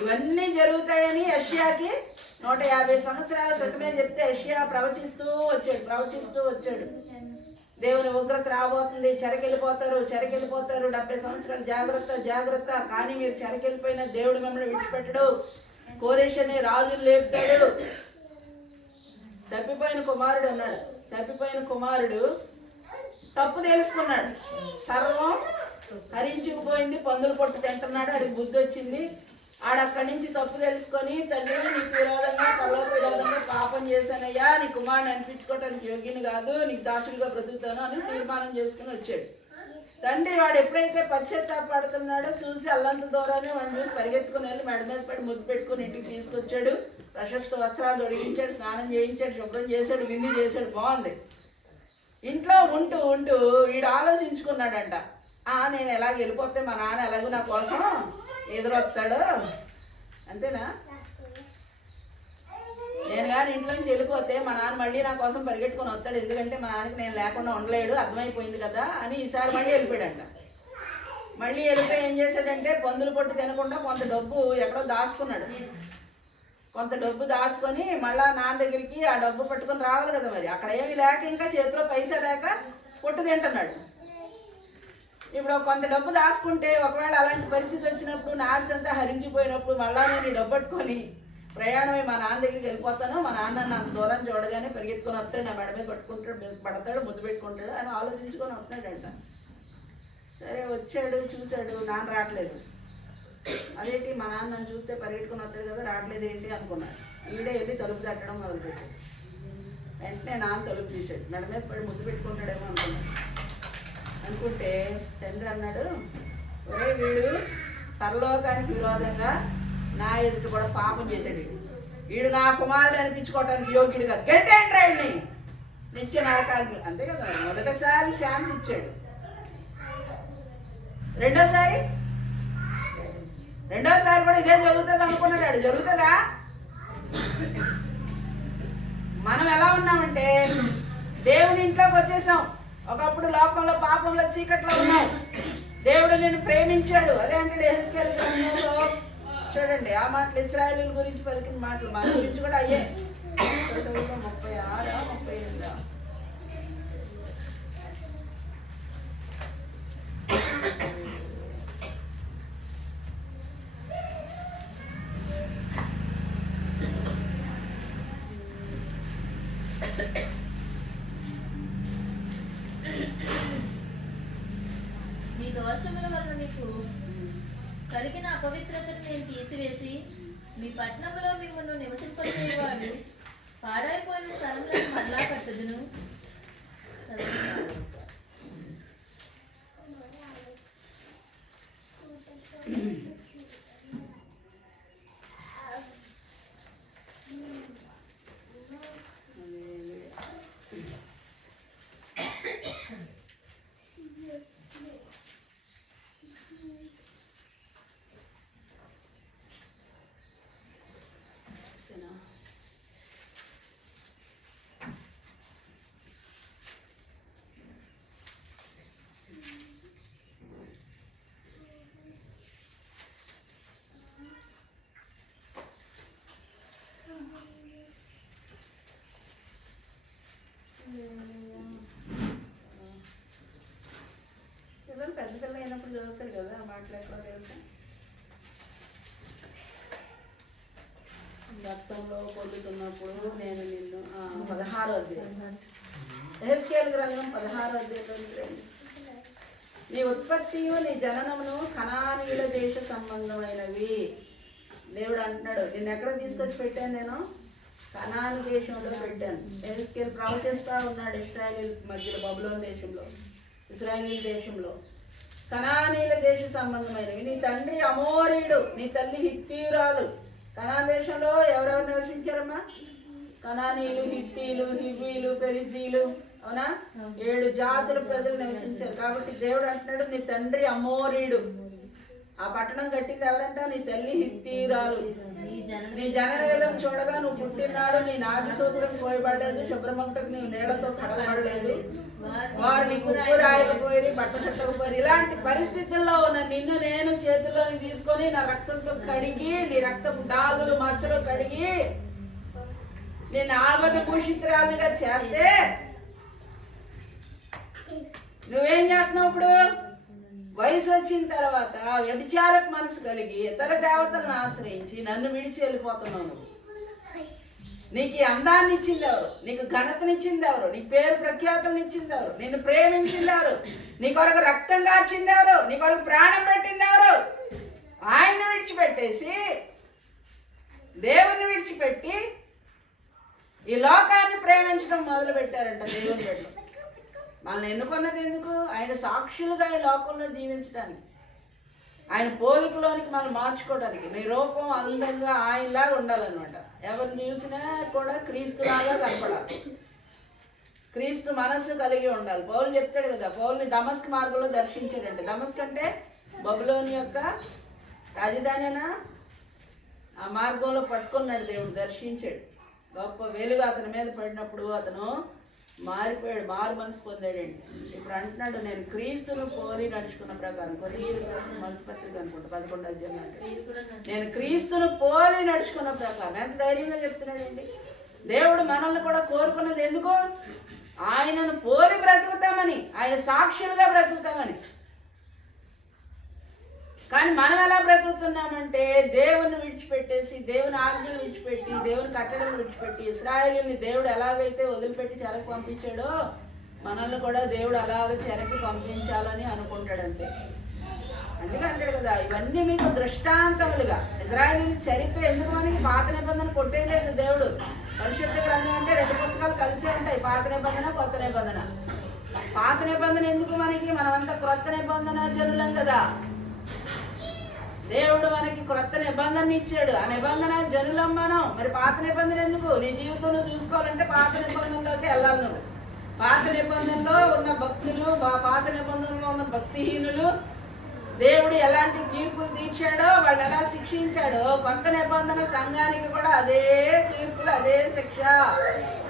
ఇవన్నీ జరుగుతాయని యెషయాకి 150 సంవత్సరాల క్రితమే చెప్తే యెషయా ప్రవచిస్తూ వచ్చాడు. దేవుని ఉగ్రత రాబోతుంది, చెరకెళ్ళిపోతారు 70 సంవత్సరాలు, జాగ్రత్త. కానీ మీరు చెరకెళ్ళిపోయిన దేవుడు మిమ్మల్ని విడిచిపెట్టడు. కోరెష్ అనే రాజును లేపుతాడు. తప్పిపోయిన కుమారుడు అన్నాడు. తప్పిపోయిన కుమారుడు తప్పు తెలుసుకున్నాడు. సర్వం హరించుకుపోయింది, పందులు పొట్టు తింటున్నాడు. అది బుద్ధి వచ్చింది. ఆడక్కడి నుంచి తప్పు తెలుసుకొని, తండ్రి నీకు విరోధంగా పల్లవ విరోధంగా పాపం చేశానయ్యా, నీ కుమారుని అనిపించుకోవటానికి యోగ్యుని కాదు, నీకు దాసులుగా బ్రతుకుతాను అని తీర్మానం చేసుకుని వచ్చాడు. తండ్రి వాడు ఎప్పుడైతే పశ్చాత్తాపడుతున్నాడో చూసి అల్లంత దూరాన్ని వాడిని చూసి పరిగెత్తుకుని వెళ్ళి మెడ మీద పడి ముద్దు పెట్టుకుని ఇంటికి తీసుకొచ్చాడు. ప్రశస్త వస్త్రాలు తొడిగించాడు, స్నానం చేయించాడు, శుభ్రం చేశాడు, విందు చేశాడు. బాగుంది. ఇంట్లో ఉంటూ వీడు ఆలోచించుకున్నాడంట, నేను ఎలాగ వెళ్ళిపోతే మా నాన్న ఎలాగో నా కోసం ఎదురొస్తాడు, అంతేనా? నేను కానీ ఇంట్లో నుంచి వెళ్ళిపోతే మా నాన్న మళ్ళీ నా కోసం పరిగెట్టుకొని వస్తాడు, ఎందుకంటే మా నాన్నకి నేను లేకుండా ఉండలేడు, అర్థమైపోయింది కదా అని ఈసారి మళ్ళీ వెళ్ళిపోయాడంట. మళ్ళీ వెళ్ళిపోయి ఏం చేశాడంటే పందులు పొట్టు తినకుండా కొంత డబ్బు ఎక్కడో దాచుకున్నాడు. కొంత డబ్బు దాచుకొని మళ్ళా నాన్న దగ్గరికి ఆ డబ్బు పట్టుకొని రావాలి కదా. మరి అక్కడ ఏమి లేక ఇంకా చేతిలో పైసా లేక పుట్టు తింటున్నాడు. ఇప్పుడు కొంత డబ్బు దాచుకుంటే ఒకవేళ అలాంటి పరిస్థితి వచ్చినప్పుడు నా ఆస్తి అంతా హరించిపోయినప్పుడు మళ్ళా నేను ఈ డబ్బు పట్టుకొని ప్రయాణమై మా నాన్న దగ్గరికి వెళ్ళిపోతాను, మా నాన్న నన్ను దూరం చూడగానే పరిగెత్తుకొని వస్తాడు, నా మెడ మీద పడతాడు, ముద్దు పెట్టుకుంటాడు అని ఆలోచించుకొని వస్తున్నాడంట. సరే వచ్చాడు, చూశాడు, నాన్న రావట్లేదు. అదేంటి మా నాన్న నన్ను చూస్తే పరిగెట్టుకుని వస్తాడు కదా, రావట్లేదు ఏంటి అనుకున్నాడు. ఈడే వెళ్ళి తలుపు తట్టడం మొదలుపెట్టాడు. వెంటనే నాన్న తలుపు తీశాడు. మెడ మీద పడి ముద్దు పెట్టుకుంటాడేమో అనుకుంటే తండ్రి అన్నాడు, ఒరే వీడు పరలోకానికి విరోధంగా నా ఎదుట కూడా పాపం చేశాడు. వీడు నా కుమారుడు అనిపించుకోవటానికి యోగ్యుడు కాదు, గట్టేంటి రాయండి నిత్య నరకాగ్ని. అంతే కదా. మొదటిసారి ఛాన్స్ ఇచ్చాడు, రెండోసారి కూడా ఇదే జరుగుతుంది అనుకున్నాడు. జరుగుతుందా? మనం ఎలా ఉన్నామంటే దేవుని ఇంట్లోకి వచ్చేసాం. ఒకప్పుడు లోకంలో పాపంలో చీకట్లో ఉన్నాం. దేవుడు నిన్ను ప్రేమించాడు. అదే అంటే యెహెజ్కేలు గ్రంథంలో చూడండి ఆ మాటలు, ఇశ్రాయేలీయుల గురించి పలికిన మాటలు మన గురించి కూడా అయ్యే. 36, 38. మీ దోషముల వలన మీకు కలిగిన అపవిత్రతను నేను తీసివేసి మీ పట్టణంలో మిమ్మల్ని నివసింపచేయవాడు పాడైపోయిన స్థలములను మరలా కట్టుదును. పిల్లలు పెద్ద పిల్లలు అయినప్పుడు చదువుతారు కదా ఆ మాటలు ఎక్కడో తెలుసా. రక్తంలో పొందుతున్నప్పుడు నేను నిన్ను 16వ అధ్యాయం యెహెజ్కేలు గ్రంథం 16వ అధ్యాయం. నీ ఉత్పత్తియు నీ జననమును కనానీయుల దేశ సంబంధమైనవి. దేవుడు అంటున్నాడు, నిన్ను ఎక్కడ తీసుకొచ్చి పెట్టాను, నేను కనాను దేశంలో పెట్టాను. యెహెజ్కేలు ప్రవచిస్తా ఉన్నాడు ఇశ్రాయేలీయుల మధ్యలో, బబులోను దేశంలో, ఇశ్రాయేలీయుల దేశంలో. కనానీయుల దేశ సంబంధమైనవి. నీ తండ్రి అమోరీయుడు, నీ తల్లి హిత్తీయురాలు. కనాను దేశంలో ఎవరెవరు నివసించారమ్మా? కనానీయులు, హిత్తీలు, హివ్వీలు, పెరిజీలు, అవునా? 7 జాతుల ప్రజలు నివసించారు. కాబట్టి దేవుడు అంటున్నాడు, నీ తండ్రి అమోరీయుడు. ఆ పట్టణం కట్టింది ఎవరంట? నీ తల్లి హిత్తీయురాలు. నీ జనన విధం చూడగా నువ్వు పుట్టినాడు, నీ నాభి సూత్రం పోయబడలేదు, శుభ్రమంటకు నీవు నీళ్లతో కడగబడలేదు, వారు నీ కుప్పు రాయకపోయి బట్ట చుట్టకపోయి. ఇలాంటి పరిస్థితుల్లో ఉన్న నిన్ను నేను చేతుల్లోని తీసుకొని నా రక్తంతో కడిగి, నీ రక్తపు డాగులు మచ్చలు కడిగి నేను ఆభరణ భూషితురాలుగా చేస్తే నువ్వేం చేస్తున్నావు? ఇప్పుడు వయసు వచ్చిన తర్వాత వ్యభిచారపు మనసు కలిగి ఇతర దేవతలను ఆశ్రయించి నన్ను విడిచి వెళ్ళిపోతున్నావు. నువ్వు నీకు ఈ అందాన్ని ఇచ్చింది ఎవరు? నీకు ఘనతనిచ్చింది ఎవరు? నీకు పేరు ప్రఖ్యాతులను ఇచ్చింది ఎవరు? నిన్ను ప్రేమించింది ఎవరు? నీ కొరకు రక్తం కార్చింది ఎవరు? నీ కొరకు ప్రాణం పెట్టింది ఎవరు? ఆయన విడిచిపెట్టేసి దేవుని విడిచిపెట్టి ఈ లోకాన్ని ప్రేమించడం మొదలు పెట్టారంట. దేవుని బిడ్డలు మనల్ని ఎన్నుకున్నది ఎందుకు? ఆయన సాక్షులుగా ఈ లోకంలో జీవించడానికి, ఆయన పోలికలోనికి మనం మార్చుకోవడానికి. నీ రూపం అందంగా ఆయనలాగా ఉండాలన్నమాట. ఎవరిని చూసినా కూడా క్రీస్తులాగా కనపడాలి, క్రీస్తు మనస్సు కలిగి ఉండాలి. పౌలు చెప్తాడు కదా, పౌల్ని దమస్క్ మార్గంలో దర్శించాడంటే. దమస్క్ అంటే బబులోని యొక్క రాజధానినా? ఆ మార్గంలో పట్టుకున్నాడు దేవుడు, దర్శించాడు. గొప్ప వెలుగు అతని మీద పడినప్పుడు అతను మారిపోయాడు, మారు మనసు పొందాడండి. ఇప్పుడు అంటున్నాడు, నేను క్రీస్తును పోలి నడుచుకున్న ప్రకారం. కొరింథీయులకు రాసిన మొదటి పత్రిక అనుకుంటా 11వ అధ్యాయం అంటాడు, నేను క్రీస్తును పోలి నడుచుకున్న ప్రకారం. ఎంత ధైర్యంగా చెప్తున్నాడండి. దేవుడు మనల్ని కూడా కోరుకున్నది ఎందుకు? ఆయనను పోలి బ్రతుకుతామని, ఆయన సాక్షులుగా బ్రతుకుతామని. కానీ మనం ఎలా బ్రతుకుతున్నామంటే దేవుని విడిచిపెట్టేసి, దేవుని ఆజ్ఞలు విడిచిపెట్టి, దేవుని కట్టడలు విడిచిపెట్టి, ఇశ్రాయేలుని దేవుడు ఎలాగైతే వదిలిపెట్టి చెరకు పంపించాడో మనల్ని కూడా దేవుడు అలాగ చెరకి పంపించాలని అనుకుంటాడు అంతే. అందుకే అంటాడు కదా, ఇవన్నీ మీకు దృష్టాంతములుగా. ఇశ్రాయేలు చరిత్ర ఎందుకు మనకి పాత నిబంధన కొట్టేయలేదు దేవుడు. పరిశుద్ధ గ్రంథం అంటే 2 పుస్తకాలు కలిసే ఉంటాయి, పాత నిబంధన కొత్త నిబంధన. పాత నిబంధన ఎందుకు మనకి? మనమంతా క్రొత్త నిబంధన జనులం కదా. దేవుడు మనకి క్రొత్త నిబంధన ఇచ్చాడు, ఆ నిబంధన జనులం మనం. మరి పాత నిబంధన ఎందుకు? నీ జీవితంలో చూసుకోవాలంటే పాత నిబంధనలోకి వెళ్ళాలి నువ్వు. పాత నిబంధనలో ఉన్న భక్తులు, పాత నిబంధనలో ఉన్న భక్తిహీనులు దేవుడు ఎలాంటి తీర్పులు తీర్చాడో, వాళ్ళు ఎలా శిక్షించాడో, కొత్త నిబంధన సంఘానికి కూడా అదే తీర్పులు, అదే శిక్ష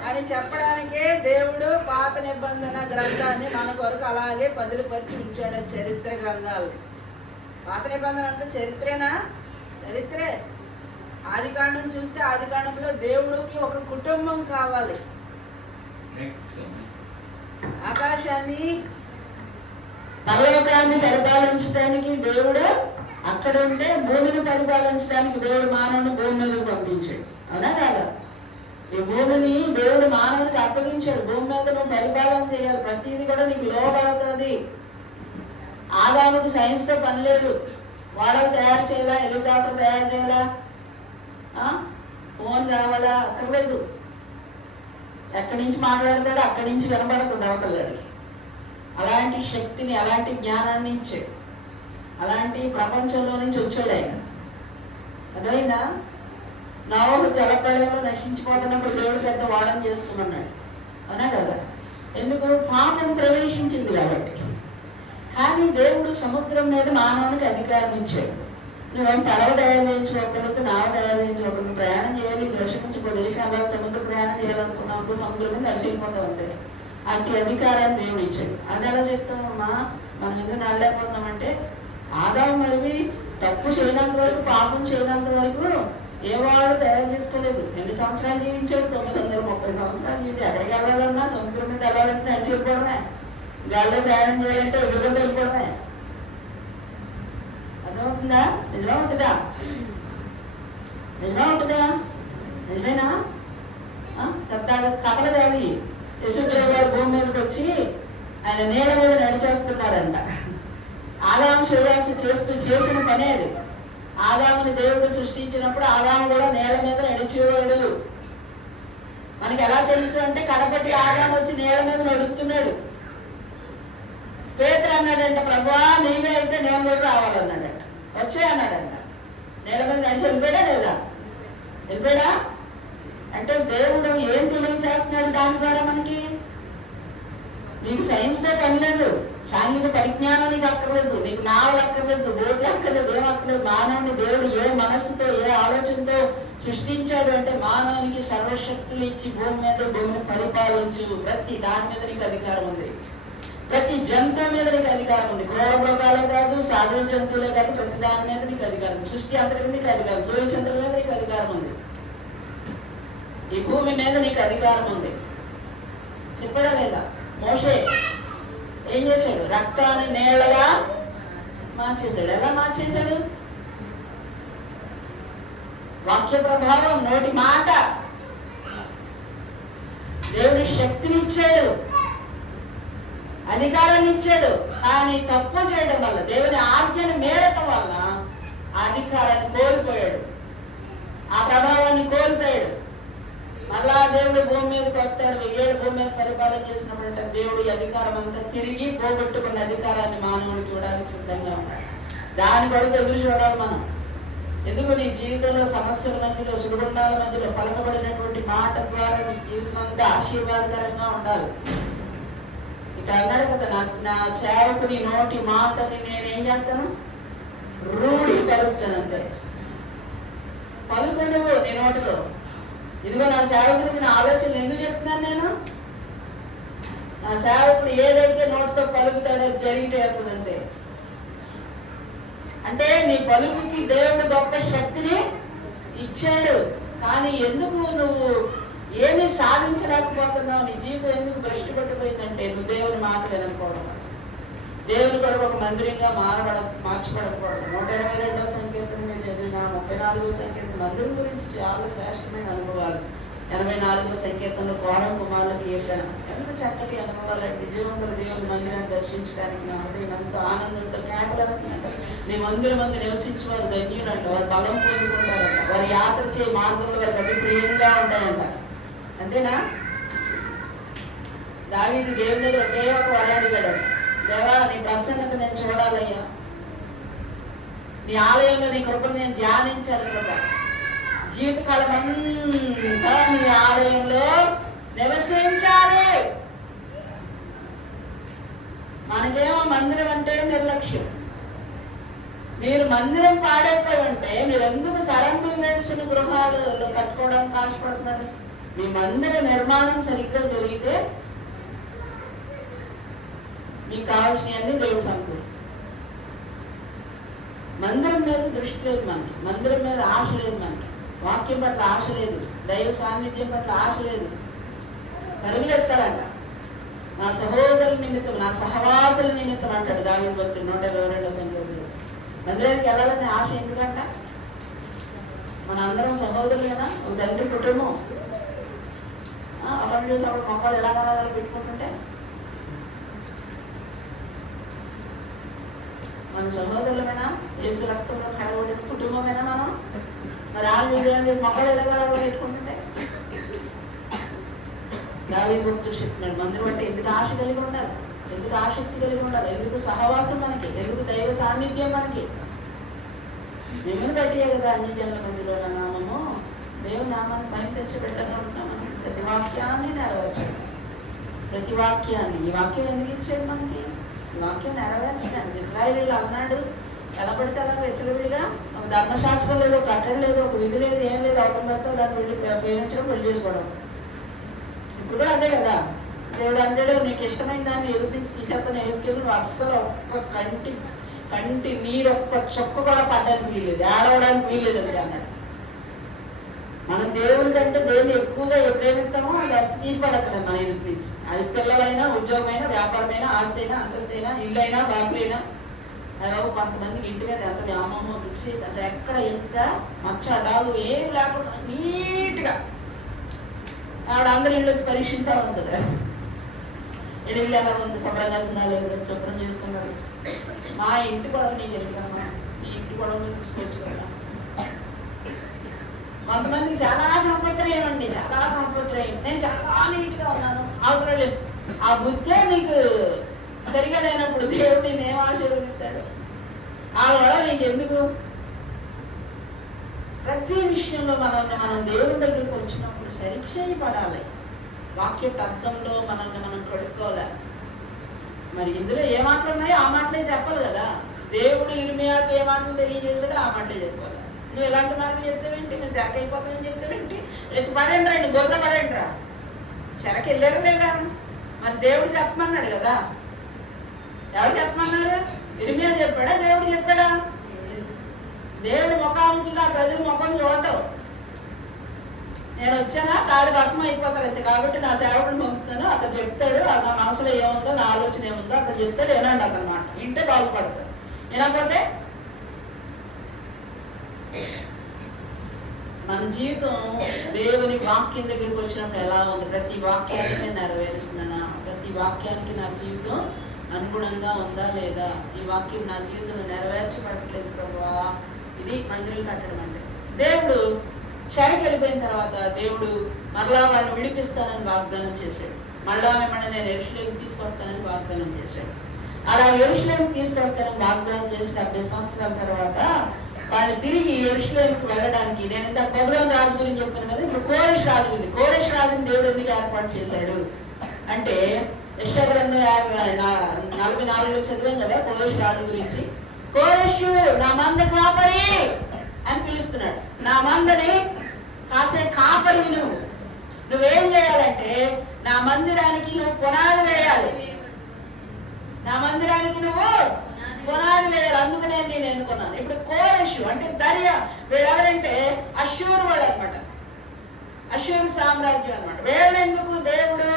అని చెప్పడానికే దేవుడు పాత నిబంధన గ్రంథాన్ని మన కొరకు అలాగే పదిలిపరిచి ఉంచాడు. చరిత్ర గ్రంథాలు. పాత నిబంధన అంతా చరిత్రేనా? చరిత్రే. ఆదికాండం చూస్తే ఆదికాండంలో దేవుడికి ఒక కుటుంబం కావాలి. ఆకాశాన్ని పరలోకాన్ని పరిపాలించడానికి దేవుడు అక్కడ ఉంటే, భూమిని పరిపాలించడానికి దేవుడు మానవుని భూమి మీదకి పంపించాడు. అవునా కాదా? ఈ భూమిని దేవుడు మానవునికి అప్పగించాడు. భూమి మీద నువ్వు పరిపాలన చేయాలి, ప్రతిదీ కూడా నీకు లోబడుతుంది. ఆదాముకి సైన్స్తో పని లేదు. వాడలు తయారు చేయాలా, హెలికాప్టర్ తయారు చేయాలా, ఫోన్ కావాలా, అక్కర్లేదు. ఎక్కడి నుంచి మాట్లాడతాడో అక్కడి నుంచి వినబడుతుంది అవతలడికి. అలాంటి శక్తిని, అలాంటి జ్ఞానాన్ని ఇచ్చాడు. అలాంటి ప్రపంచంలో నుంచి వచ్చాడు ఆయన. అదైందా? నోవహు జలప్రళయంలో నశించిపోతున్నప్పుడు దేవుడు పెద్ద వాడన చేసుకున్నాడు. అవునా కదా? ఎందుకు? పాపం ప్రవేశించింది కాబట్టి. కానీ దేవుడు సముద్రం మీద మానవునికి అధికారం ఇచ్చాడు. నువ్వేం పడవ తయారు చేయించుకోగలదు, నావ తయారు చేయించుకోగలదు, ప్రయాణం చేయాలి, దర్శించుకో దేశాల్లో సముద్ర ప్రయాణం చేయాలనుకున్నప్పుడు సముద్రం మీద నడిచిపోతావు అంతే. అతి అధికారాన్ని దేవుడు ఇచ్చాడు. అది ఎలా చెప్తామమ్మా? మనం ఎందుకు నడలేకపోతున్నామంటే, ఆదాము మరి తప్పు చేయనంత వరకు, పాపం చేయనంత వరకు ఏ వాడు తయారు చేసుకోలేదు. 2 సంవత్సరాలు జీవించాడు, 930 సంవత్సరాలు జీవించి ఎక్కడికి వెళ్ళాలన్నా సముద్రం మీద వెళ్ళాలంటే నడిచి వెళ్ళిపోవడమే, గాల్లో ప్రయాణం చేయాలంటే ఎదురుగా వెళ్ళిపోవడమే. అర్థమవుతుందా? నిజమే ఉంటుందా? నిజమే ఉంటుందా? నిజమేనా? కథలు కాదు. యశోదేవి గారు భూమి మీదకి వచ్చి ఆయన నీళ్ళ మీద నడిచేస్తున్నారంట. ఆదాము చేసిన పనే అది. ఆదాముని దేవుడు సృష్టించినప్పుడు ఆదాము కూడా నీళ్ళ మీద నడిచేవాడు. మనకి ఎలా తెలుసు అంటే, కడపటి ఆదాము వచ్చి నీళ్ళ మీద నడుస్తున్నాడు. పేతురు అన్నాడంట, ప్రభువా నీవే అయితే నేను కూడా రావాలన్నాడంట. వచ్చే అన్నాడంట. నీళ్ళ మీద నడిచి వెళ్ళిపోయాడా లేదా? వెళ్ళిపోయాడా? అంటే దేవుడు ఏం తెలియజేస్తున్నాడు దాని ద్వారా మనకి? నీకు సైన్స్తో పని లేదు, సాంఘిక పరిజ్ఞానం నీకు అక్కర్లేదు, నీకు నావలు అక్కర్లేదు, బోట్లు అక్కర్లేదు, ఏం అక్కర్లేదు. మానవుని దేవుడు ఏ మనస్సుతో, ఏ ఆలోచనతో సృష్టించాడు అంటే, మానవునికి సర్వశక్తులు ఇచ్చి భూమిని పరిపాలించు. ప్రతి దాని మీద నీకు అధికారం ఉంది. ప్రతి జంతువు మీద నీకు అధికారం ఉంది. క్రూర మృగాలే కాదు, సాధువు జంతువులే కాదు, ప్రతి దాని మీద నీకు అధికారం. సృష్టి అంతటి మీద నీకు అధికారం. సూర్యచంద్రుల మీద నీకు అధికారం ఉంది. ఈ భూమి మీద నీకు అధికారం ఉంది. చెప్పడా లేదా? మోషే ఏం చేశాడు? రక్తాన్ని నేలగా మార్చేశాడు. ఎలా మార్చేశాడు? వాక్య ప్రభావం, నోటి మాట. దేవుడి శక్తినిచ్చాడు, అధికారాన్ని ఇచ్చాడు. కానీ తప్పు చేయడం వల్ల, దేవుని ఆజ్ఞను మేరటం వల్ల ఆ అధికారాన్ని కోల్పోయాడు, ఆ ప్రభావాన్ని కోల్పోయాడు. మళ్ళా దేవుడు భూమి మీదకి వస్తాడు. 1000 ఏళ్ళు భూమి మీద పరిపాలన చేసినప్పుడు అంటే, దేవుడి అధికారం అంతా తిరిగి పోగొట్టుకున్న అధికారాన్ని మానవుడు చూడడానికి సిద్ధంగా ఉన్నాడు. దాని కొరకు ఎదురు చూడాలి మనం. ఎందుకు? నీ జీవితంలో సమస్యల మధ్యలో, సుడిగుండాల మధ్యలో పలకబడినటువంటి మాట ద్వారా నీ జీవితం అంతా ఆశీర్వాదకరంగా ఉండాలి. ఇక్కడ అన్నాడు కదా, నా సేవకుని నోటి మాటని నేనేం చేస్తాను? రూఢీపరుస్తాను అంతే. పలుకు నువ్వు నీ నోటితో, ఇదిగో నా సేవకునికి నా ఆలోచనలు ఎందుకు చెప్తున్నాను నేను? నా సేవకుడు ఏదైతే నోటితో పలుకుతాడో అది జరిగితే అవుతుందంతే. అంటే నీ పలుకుకి దేవుడు గొప్ప శక్తిని ఇచ్చాడు. కానీ ఎందుకు నువ్వు ఏమీ సాధించలేకపోతున్నావు? నీ జీవితం ఎందుకు భ్రష్టు పట్టిపోయిందంటే నువ్వు దేవుని మాట వినకపోవడం, దేవుని కొరకు ఒక మందిరంగా మార్చబడకపోవడం. 122వ సంకీర్తన మీరు చదివిన 34వ సంకీర్తన మందిరం గురించి చాలా శ్రేష్టమైన అనుభవాలు. 84వ సంకీర్తనలో కోరం కుమారుల కీర్తన ఎంత చక్కటి అనుభవాలు అంటే జీవంగల దేవుని మందిరాన్ని దర్శించడానికి నా హృదయం ఎంతో ఆనందంతో కేకలేస్తుందంట. నీ మందిరం మంది నివసించే వారు ధన్యులంట, వారు బలం పొందుకుంటారంట, వారి యాత్ర చేయ మార్గంలో వారికి అతి ప్రియంగా ఉంటాయంట. అంతేనా? దావీదు దేవుని దగ్గర ఒకే ఒక వరం అడిగాడు, దేవా నీ ప్రసన్నత నేను చూడాలయ్యా, నీ ఆలయంలో నీ కృపను నేను ధ్యానించాలి ప్రభా, జీవితకాలం అంతా నీ ఆలయంలో నివసించాలి. మనకేమో మందిరం అంటే నిర్లక్ష్యం. మీరు మందిరం పాడైపోయి ఉంటే మీరు ఎందుకు సరంబి వేసిన గృహాలు కట్టుకోవడానికి ఆశపడుతున్నారు? మీ మందిర నిర్మాణం సరిగ్గా జరిగితే మీకు కావాల్సినవన్నీ దేవుడు సమకూరు. మందిరం మీద దృష్టి లేదు మనకి, మందిరం మీద ఆశ లేదు మనకి, వాక్యం పట్ల ఆశ లేదు, దైవ సాన్నిధ్యం పట్ల ఆశ లేదు. పరుగులేస్తారంట. నా సహోదరుల నిమిత్తం, నా సహవాసుల నిమిత్తం అంటాడు దావీదు భక్తుడు 122వ సంకీర్తనలో. మందిరానికి వెళ్ళాలని ఆశ ఎందుకంట? మన అందరం సహోదరులు కదా, ఒక తండ్రి కుటుంబం. అప్పుడు చూసినప్పుడు మొక్కలు ఎలా పెట్టుకుంటుంటే మన సహోదరులమైనా యేసు రక్తంలో కడగబడిన కుటుంబమైనా మనం మరి ఆళ్ళు చేసి మొక్కలు ఎలాగ పెట్టుకుంటుంటే దావీదు భక్తుడు చెప్తున్నాడు, మందిరం అంటే ఎందుకు ఆశ కలిగి ఉండాలి, ఎందుకు ఆసక్తి కలిగి ఉండాలి, ఎందుకు సహవాసం మనకి, ఎందుకు దైవ సాన్నిధ్యం మనకి. మిమ్మల్ని బట్టియే కదా అన్ని జనుల మధ్యలో నా నామము దేవుని నామాన్ని పైన తెచ్చి పెట్టాలనుకుంటున్నాం. మనం ప్రతి వాక్యాన్ని నెరవేర్చాలి. ప్రతి వాక్యాన్ని. ఈ వాక్యం ఎందుకు ఇచ్చాడు మనకి? ఈ వాక్యం నెరవేర్చడానికి. ఇశ్రాయేలీయులు అన్నాడు ఎలా పడితే అలా వెచ్చలవిడిగా, ఒక ధర్మశాస్త్రం లేదు, ఒక కట్టడి లేదు, ఒక విధి లేదు, ఏం లేదు, అవతల పడితే దాన్ని వెళ్ళి ప్రేమించడం, పెళ్లి చేసుకోవడం. ఇప్పుడు అదే కదా. దేవుడు అంటాడు, నీకు ఇష్టమైన దాన్ని ఎదురు నుంచి తీసేస్తాను, వేసుకెళ్ళి నువ్వు అస్సలు ఒక్క కంటి నీరు ఒక్క చొక్క కూడా పడ్డానికి వీల్లేదు, ఏడవడానికి వీల్లేదు అది అన్నాడు. మనం దేవుడి కంటే దేవుని ఎక్కువగా ప్రేమిస్తామో అది తీసి పడతాడు మన ఎదురు నుంచి. అది పిల్లలైనా, ఉద్యోగమైనా, వ్యాపారమైనా, ఆస్తి అయినా, అంతస్తైనా, ఇల్లు అయినా, బాగులైనా. అది కొంతమందికి ఇంటి మీద ఎంత వ్యామోహం రుచి చేసి అసలు ఎక్కడ ఎంత మచ్చ డాగు ఏం లేకుండా నీట్గా ఆవిడ అందరి ఇల్లు వచ్చి పరీక్షిస్తూ ఉంటుంది. ఇల్లు ఎలా ఉంది, శుభ్రంగా ఉందా లేదు, శుభ్రం చేసుకున్నాడు. మా ఇంటి గొడవ నేను చెప్తాను, ఈ ఇంటి గొడవ చూసుకోవచ్చు కదా. కొంతమందికి చాలా సంపత్రయం అండి, చాలా సంపత్రయం, నేను చాలా నీట్గా ఉన్నాను. అవతల ఆ బుద్ధే నీకు సరిగా లేనప్పుడు దేవుడు నేను ఏం ఆశీర్వదిస్తాడు? ఆ గొడవ నీకు ఎందుకు? ప్రతి విషయంలో మనల్ని మనం దేవుని దగ్గరికి వచ్చినప్పుడు సరిచేయబడాలి. వాక్యపు అర్థంలో మనల్ని మనం కడుక్కోవాలి. మరి ఇందులో ఏ మాటలు ఉన్నాయో ఆ మాటలే చెప్పాలి కదా. దేవుడు ఇర్మియాకి ఏ మాటలు తెలియజేసాడో ఆ మాటలే చెప్పాలి. నువ్వు ఎలాంటి మాటలు చెప్తావేంటి? నువ్వు చెరకెళ్ళిపోతానని చెప్తావేంటి? ఎత్తి పడేంట్రా, నీ గొర్రె పడేంట్రా. చెరకి వెళ్ళారు లేదా? మరి దేవుడు చెప్పమన్నాడు కదా. ఎవరు చెప్పమన్నారు? ఇర్మియా చెప్పాడా, దేవుడు చెప్పాడా? దేవుడు ముఖాముఖిగా ప్రజలు ముఖం చూడటం. నేను వచ్చానా కాలి భస్మం అయిపోతారు అంతే, కాబట్టి నా సేవకుడిని పంపుతాను, అతను చెప్తాడు, నా మనసులో ఏముందో, నా ఆలోచన ఏముందో అతను చెప్తాడు, వినండి అతను మాట, వింటే బాగుపడతాడు. వినకపోతే మన జీవితం దేవుని వాక్యం దగ్గరికి వచ్చినప్పుడు ఎలా ఉంది? ప్రతి వాక్యాన్ని నేను నెరవేరుస్తున్నానా? ప్రతి వాక్యానికి నా జీవితం అనుగుణంగా ఉందా లేదా? ఈ వాక్యం నా జీవితంలో నెరవేర్చబడట్లేదు ప్రభువా. ఇది మందిరం కట్టడం అంటే. దేవుడు చెరకి వెళ్ళిపోయిన తర్వాత దేవుడు మరలా వాళ్ళని విడిపిస్తానని వాగ్దానం చేశాడు. మళ్ళా మిమ్మల్ని నేను యెరూషలేముకు తీసుకొస్తానని వాగ్దానం చేశాడు. అలా యెరూషలేముకు తీసుకొస్తానని వాగ్దానం చేసి 70 సంవత్సరాల తర్వాత వాళ్ళు తిరిగి యెరూషలేముకు వెళ్ళడానికి, నేను ఇంత బబులోను రాజు గురించి చెప్పాను కదా, ఇప్పుడు కోరెష్ రాజు గురించి. కోరెష్ రాజుని దేవుడు ఎందుకు ఏర్పాటు చేశాడు అంటే, యెషయా గ్రంథం 44లో చదివాం కదా కోరెష్ రాజు గురించి. కోరెషు నా మంద కాపరి అని పిలుస్తున్నాడు. నా మందని కాసే కాపరివి నువ్వేం చేయాలంటే నా మందిరానికి నువ్వు పునాది వేయాలి. నా మందిరానికి నువ్వు పునాది వేయాలి. అందుకనే నేను ఎన్నుకున్నాను. ఇప్పుడు కోరెషు అంటే దర్యా, వీళ్ళెవరంటే అష్షూరు వాళ్ళు అనమాట. అష్షూరు సామ్రాజ్యం అనమాట. వీళ్ళెందుకు దేవుడు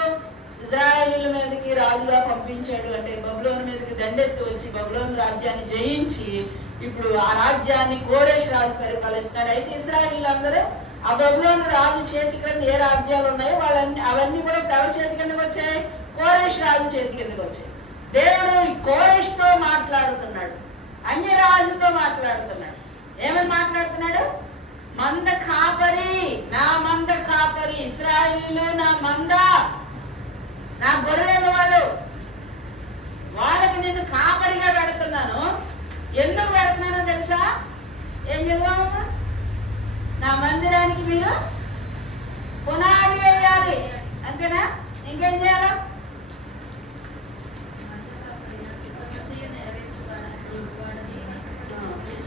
ఇజ్రాయేలీల మీదకి రాజుగా పంపించాడు అంటే బబులోను మీదకి దండెత్తి వచ్చి బబులోను రాజ్యాన్ని జయించి ఇప్పుడు ఆ రాజ్యాన్ని కోరెషు రాజు పరిపాలిస్తున్నాడు. అయితే ఇశ్రాయేలీలందరూ ఆ బబులోను రాజు చేతి కింద ఏ రాజ్యాలు ఉన్నాయో అవన్నీ కూడా ఎవరి చేతి కిందకి వచ్చాయి? కోరెషు రాజు చేతి కిందకి వచ్చాయి. దేవుడు ఈ కోరెషుతో మాట్లాడుతున్నాడు, అన్యరాజుతో మాట్లాడుతున్నాడు. ఏమని మాట్లాడుతున్నాడు? మంద కాపరి, నా మంద కాపరి, ఇశ్రాయేలీలు నా మంద, నా గొర్రెల వాళ్ళు, వాళ్ళకి నిన్ను కాపరిగా పెడుతున్నాను. ఎందుకు పెడుతున్నానో తెలుసా? ఏం చదివామమ్మా? నా మందిరానికి మీరు పునాది వేయాలి, అంతేనా? ఇంకేం చేయాలి?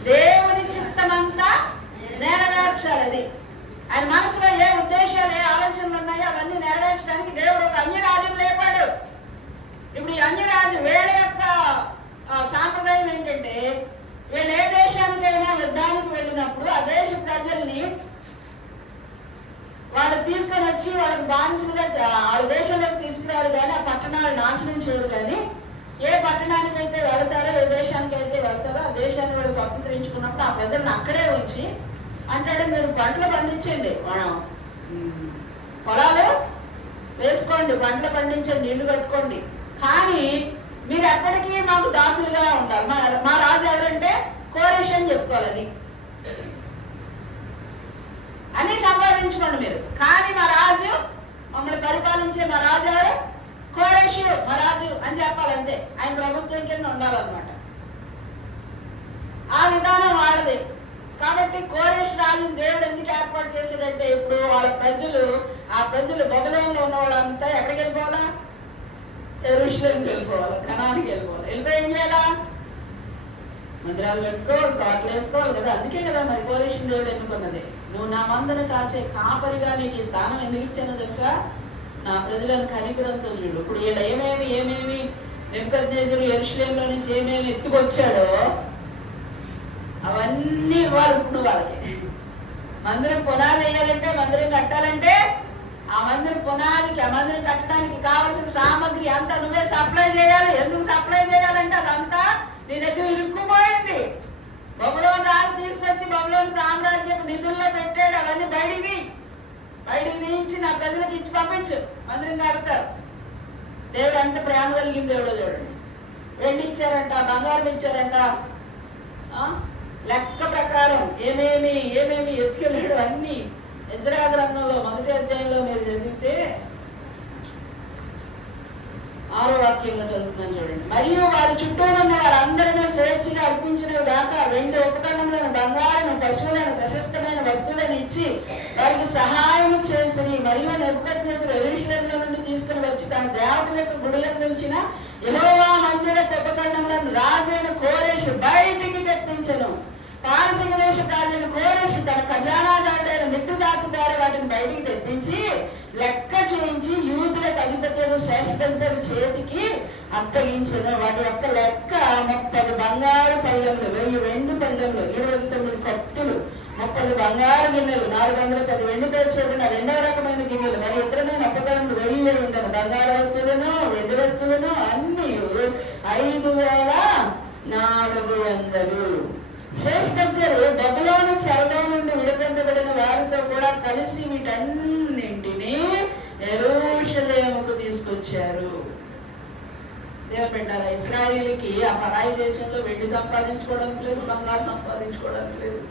దేవుని చిత్తమంతా నెరవేర్చాలి. అది ఆయన మనసులో ఏ ఉద్దేశాలు ఏ ఆలోచనలు ఉన్నాయో అవన్నీ నెరవేర్చడానికి దేవుడు ఒక అన్యరాజును లేపాడు. ఇప్పుడు ఈ అన్యరాజు వీళ్ళ యొక్క సాంప్రదాయం ఏంటంటే వీళ్ళు ఏ దేశానికైనా యుద్ధానికి వెళ్ళినప్పుడు ఆ దేశ ప్రజల్ని వాళ్ళు తీసుకొని వచ్చి వాళ్ళకి బానిసలుగా వాళ్ళ దేశంలోకి తీసుకురారు కానీ ఆ పట్టణాలు నాశనం చేయరు. కానీ ఏ పట్టణానికైతే వెళతారో ఏ దేశానికైతే వెళ్తారో ఆ దేశాన్ని వాళ్ళు స్వతంత్రించుకున్నప్పుడు ఆ ప్రజలను అక్కడే ఉంచి అంటాడు, మీరు పంటలు పండించండి, మనం పొలాలు వేసుకోండి, పంటలు పండించండి, ఇల్లు కట్టుకోండి, కానీ మీరు ఎప్పటికీ మాకు దాసులుగా ఉండాలి. మా రాజు ఎవరంటే కోరెషు అని చెప్పుకోవాలి. అది అన్ని సంపాదించుకోండి మీరు, కానీ మా రాజు, మమ్మల్ని పరిపాలించే మా రాజు ఎవరు? కోరెషు మా రాజు అని చెప్పాలి. అంతే, ఆయన ప్రభుత్వం కింద ఉండాలన్నమాట. ఆ విధానం వాళ్ళది. కాబట్టి కోరెషు రాజుని దేవుడు ఎందుకు ఏర్పాటు చేశాడంటే ఇప్పుడు వాళ్ళ ప్రజలు, ఆ ప్రజలు బబులోనులో ఉన్న వాళ్ళంతా ఎక్కడికి వెళ్ళిపోవాలా? యెరూషలేముకి వెళ్ళిపోవాలి, కనానికి వెళ్ళిపోవాలి. వెళ్ళిపోయి ఏం చేయాలా? మందిరాలు కట్టుకోవాలి, తోటలు వేసుకోవాలి కదా. అందుకే కదా మరి కోరెషుని దేవుడు ఎన్నుకున్నది. నువ్వు నా మందను కాచే కాపరిగా నీకు ఈ స్థానం ఎందుకు ఇచ్చానో తెలుసా? నా ప్రజలను కనికరంతో చూడు. ఇప్పుడు ఈడ ఏమేమి నెబుకద్నెజరు యెరూషలేములో నుంచి ఏమేమి ఎత్తుకొచ్చాడో అవన్నీ ఇవ్వాలి ఇప్పుడు వాళ్ళకి. మందిరం పునాది వేయాలంటే, మందిరం కట్టాలంటే ఆ మందిరం పునాదికి, ఆ మందిరం కట్టడానికి కావాల్సిన సామగ్రి అంతా నువ్వే సప్లై చేయాలి. ఎందుకు సప్లై చేయాలంటే అదంతా నీ దగ్గర ఇరుక్కుపోయింది. బబులోను రాజు తీసుకొచ్చి బబులోను సామ్రాజ్యం నిధుల్లో పెట్టాడు. అవన్నీ బయటికి తీయించి నా ప్రజలకు ఇచ్చి పంపించు, మందిరం కడతారు. దేవుడు ఎంత ప్రేమ కలిగింది దేవుడో చూడండి. వెండి ఇచ్చారంట, బంగారం ఇచ్చారంట, లెక్క ప్రకారం ఏమేమి ఎత్తుకెళ్ళాడు అన్ని. ఎజ్రా గ్రంథంలో 1వ అధ్యాయంలో మీరు చదివితే 6వ వాక్యంలో చదువుతున్నాను చూడండి. మరియు వారి చుట్టూ ఉన్న వారందరినీ స్వేచ్ఛగా అర్పించినవి గాక వెండి ఉపకరణములను, బంగారం, పశువులను, ప్రశస్తమైన వస్తువులను ఇచ్చి వారికి సహాయం చేసి, మరియు నెబుకద్నెజరు యెరూషలేములో నుండి తీసుకుని వచ్చి తన దేవతలకు గుడి అందించిన యెహోవా మందిరపు ఉపకరణములను రాజైన కోరెషు బయటికి తెప్పించెను. పారసీక దేశ రాజైన కోరెషు తన ఖజానాదారుడైన మిత్రుదాకు ద్వారా వాటిని బయటికి తెప్పించి లెక్క చేయించి యూదులకు అధిపతులు శ్రేష్ఠ చేతికి అప్పగించెను. వాటి యొక్క లెక్క 30 బంగారు పళ్ళెములు, 1000 వెండి పళ్ళెములు, 29 కత్తులు, 30 బంగారు గిన్నెలు, 410 వెండితో చేయబడిన 2వ రకమైన గిన్నెలు, మరి ఇతరమైన ఉపకరణలు 1000 ఉండను. బంగారు వస్తువులను, వెండి వస్తువులను అన్ని 5400. శ్రేష్ఠరు బబులోను చెరలో నుండి విడిపింపబడిన వారితో కూడా కలిసి వీటన్నింటినీ యెరూషలేముకు తీసుకొచ్చారు. దేవుని బిడ్డలారా, ఇశ్రాయేలుకి ఆ పరాయి దేశంలో వెండి సంపాదించుకోవడానికి లేదు, బంగారు సంపాదించుకోవడానికి లేదు,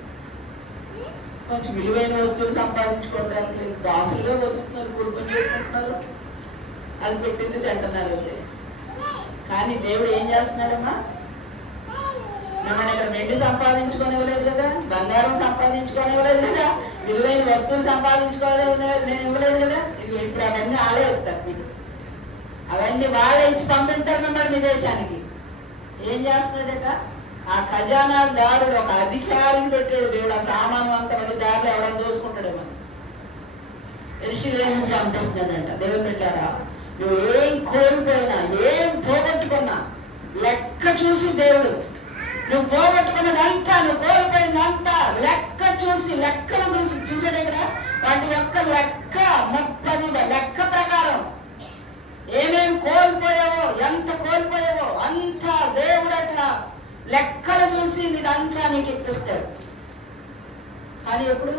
కొంచెం విలువైన వస్తువులు సంపాదించుకోవడానికి లేదు. దాసులుగా బతుకుతున్నారు, కూడుకొని చేసుకుంటున్నారు, అది పెట్టింది తింటున్నారు అంతే. కానీ దేవుడు ఏం చేస్తున్నాడమ్మా? మిమ్మల్ని ఇక్కడ వెండి సంపాదించుకోనివ్వలేదు కదా, బంగారం సంపాదించుకోనివ్వలేదు కదా, విలువైన వస్తువులు సంపాదించుకోలేదు నేను ఇవ్వలేదు కదా. ఇది ఇప్పుడు అవన్నీ ఆలే ఇస్తారు మీకు, అవన్నీ వాళ్ళే ఇచ్చి పంపిస్తారు మిమ్మల్ని మీ దేశానికి. ఏం చేస్తున్నాడట? ఆ ఖజానా దారుడు ఒక అధికారిని పెట్టాడు దేవుడు. ఆ సామాను అంతా మళ్ళీ దారిలో ఎవడని చూసుకుంటాడేమో. యెరూషలేముకు పంపిస్తున్నాడంట. దేవుని బిడ్డారా, నువ్వు ఏం కోల్పోయినా, ఏం పోగొట్టుకున్నా లెక్క చూసి దేవుడు నువ్వు పోగొట్టుకున్నదంతా, నువ్వు కోల్పోయిందంతా లెక్క చూసి, లెక్కలు చూసి చూసాడు ఇక్కడ. వాటి యొక్క లెక్క 30 లెక్క ప్రకారం ఏమేం కోల్పోయావో, ఎంత కోల్పోయావో అంత దేవుడట లెక్కలు చూసి నీదంతా నీకు ఇప్పిస్తాడు. కానీ ఎప్పుడు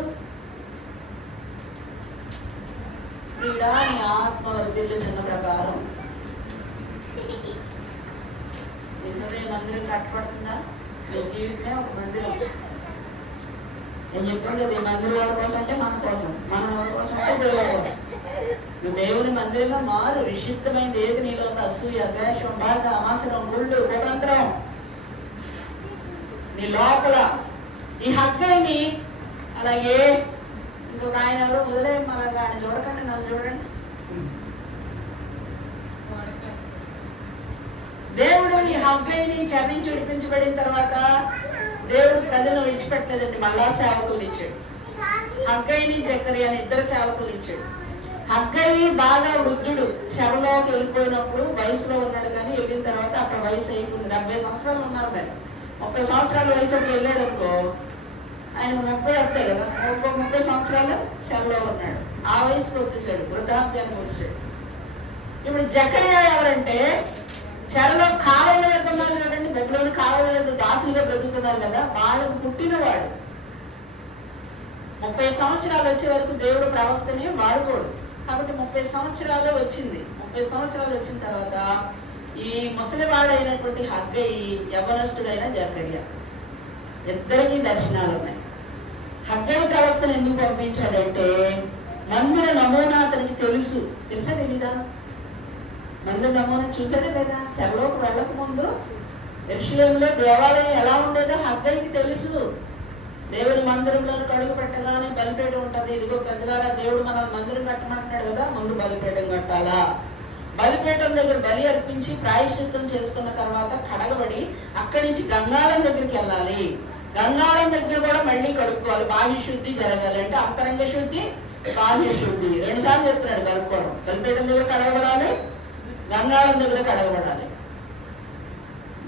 క్రీడా నీ ఆత్మ వర్ధిల్లుచున్న ప్రకారం నిజమే మందిరం కట్టబడుతుందా? నీ జీవితమే ఒక మందిరం. నేను చెప్పాను కదా, ఈ మందిరం వాళ్ళ కోసం అంటే మన కోసం, మన వాళ్ళ కోసం అంటే దేవుడి కోసం. నువ్వు దేవుని మందిరంగా మారు. నిషిద్ధమైంది ఏది నీలో ఉంది? అసూయ, ద్వేషం, బాధ, అమాసరం, గుళ్ళు, కుతంత్రం నీ లోపల. ఈ హగ్గైని అలాగే ఇంకొక ఆయన ఎవరు వదిలే, అలాగా ఆయన చూడకండి, నన్ను చూడండి. దేవుడు ఈ హగ్గైని చర్మించి విడిపించబడిన తర్వాత దేవుడు ప్రజలను విడిచిపెట్టలేదండి, మళ్ళా సేవకులు ఇచ్చాడు. హగ్గైని జకర్యా అని 2 సేవకులు ఇచ్చాడు. హగ్గయి బాగా వృద్ధుడు, చెరలోకి వెళ్ళిపోయినప్పుడు వయసులో ఉన్నాడు. కానీ వెళ్ళిన తర్వాత అక్కడ వయసు అయిపోయింది. 70 సంవత్సరాలు ఉన్నారు. మరి 30 సంవత్సరాల వయసుకి వెళ్ళాడు అనుకో, ఆయన 30 వస్తాయి కదా, 30 సంవత్సరాలు చెరలో ఉన్నాడు. ఆ వయసుకు వచ్చేసాడు, వృద్ధాప్యానికి వచ్చాడు. ఇప్పుడు జకర్యా ఎవరంటే, చెరలో కాలంలో వెళ్తున్నారు కదండి, బొబ్బలోని కాలంలో దాసులుగా బ్రతుకుతున్నారు కదా, వాళ్ళకు పుట్టినవాడు. 30 సంవత్సరాలు వచ్చే వరకు దేవుడు ప్రవక్తని వాడుకోడు. కాబట్టి 30 సంవత్సరాలు వచ్చింది. 30 సంవత్సరాలు వచ్చిన తర్వాత ఈ ముసలివాడైనటువంటి హగ్గయి, యవనస్తుడైన జకర్యా, ఇద్దరికీ దర్శనాలు ఉన్నాయి. హగ్గయి ప్రవక్తను ఎందుకు పంపించాడంటే, మందిర నమూనా అతనికి తెలుసా తెలీదా? మందిర నమూనా చూసాడే లేదా? చెరలోకి వెళ్ళక ముందు యెరూషలేములో దేవాలయం ఎలా ఉండేదో హగ్గయికి తెలుసు. దేవుని మందిరంలో అడుగు పెట్టగానే బలిపీఠం ఉంటది. ఇదిగో ప్రజలారా, దేవుడు మనల్ని మందిరం కట్టమంటున్నాడు కదా, ముందు బలిపీఠం కట్టాలా. బలిపీఠం దగ్గర బలి అర్పించి ప్రాయశ్చిత్తం చేసుకున్న తర్వాత కడగబడి అక్కడి నుంచి గంగాళం దగ్గరికి వెళ్ళాలి. గంగాళం దగ్గర కూడా మళ్ళీ కడుక్కోవాలి. బాహ్య శుద్ధి జరగాలి. అంటే అంతరంగ శుద్ధి, బాహ్య శుద్ధి 2 సార్లు చెప్తున్నాడు కడుక్కోవడం. బలిపీఠం దగ్గర కడగబడాలి, గంగాళం దగ్గర కడగబడాలి.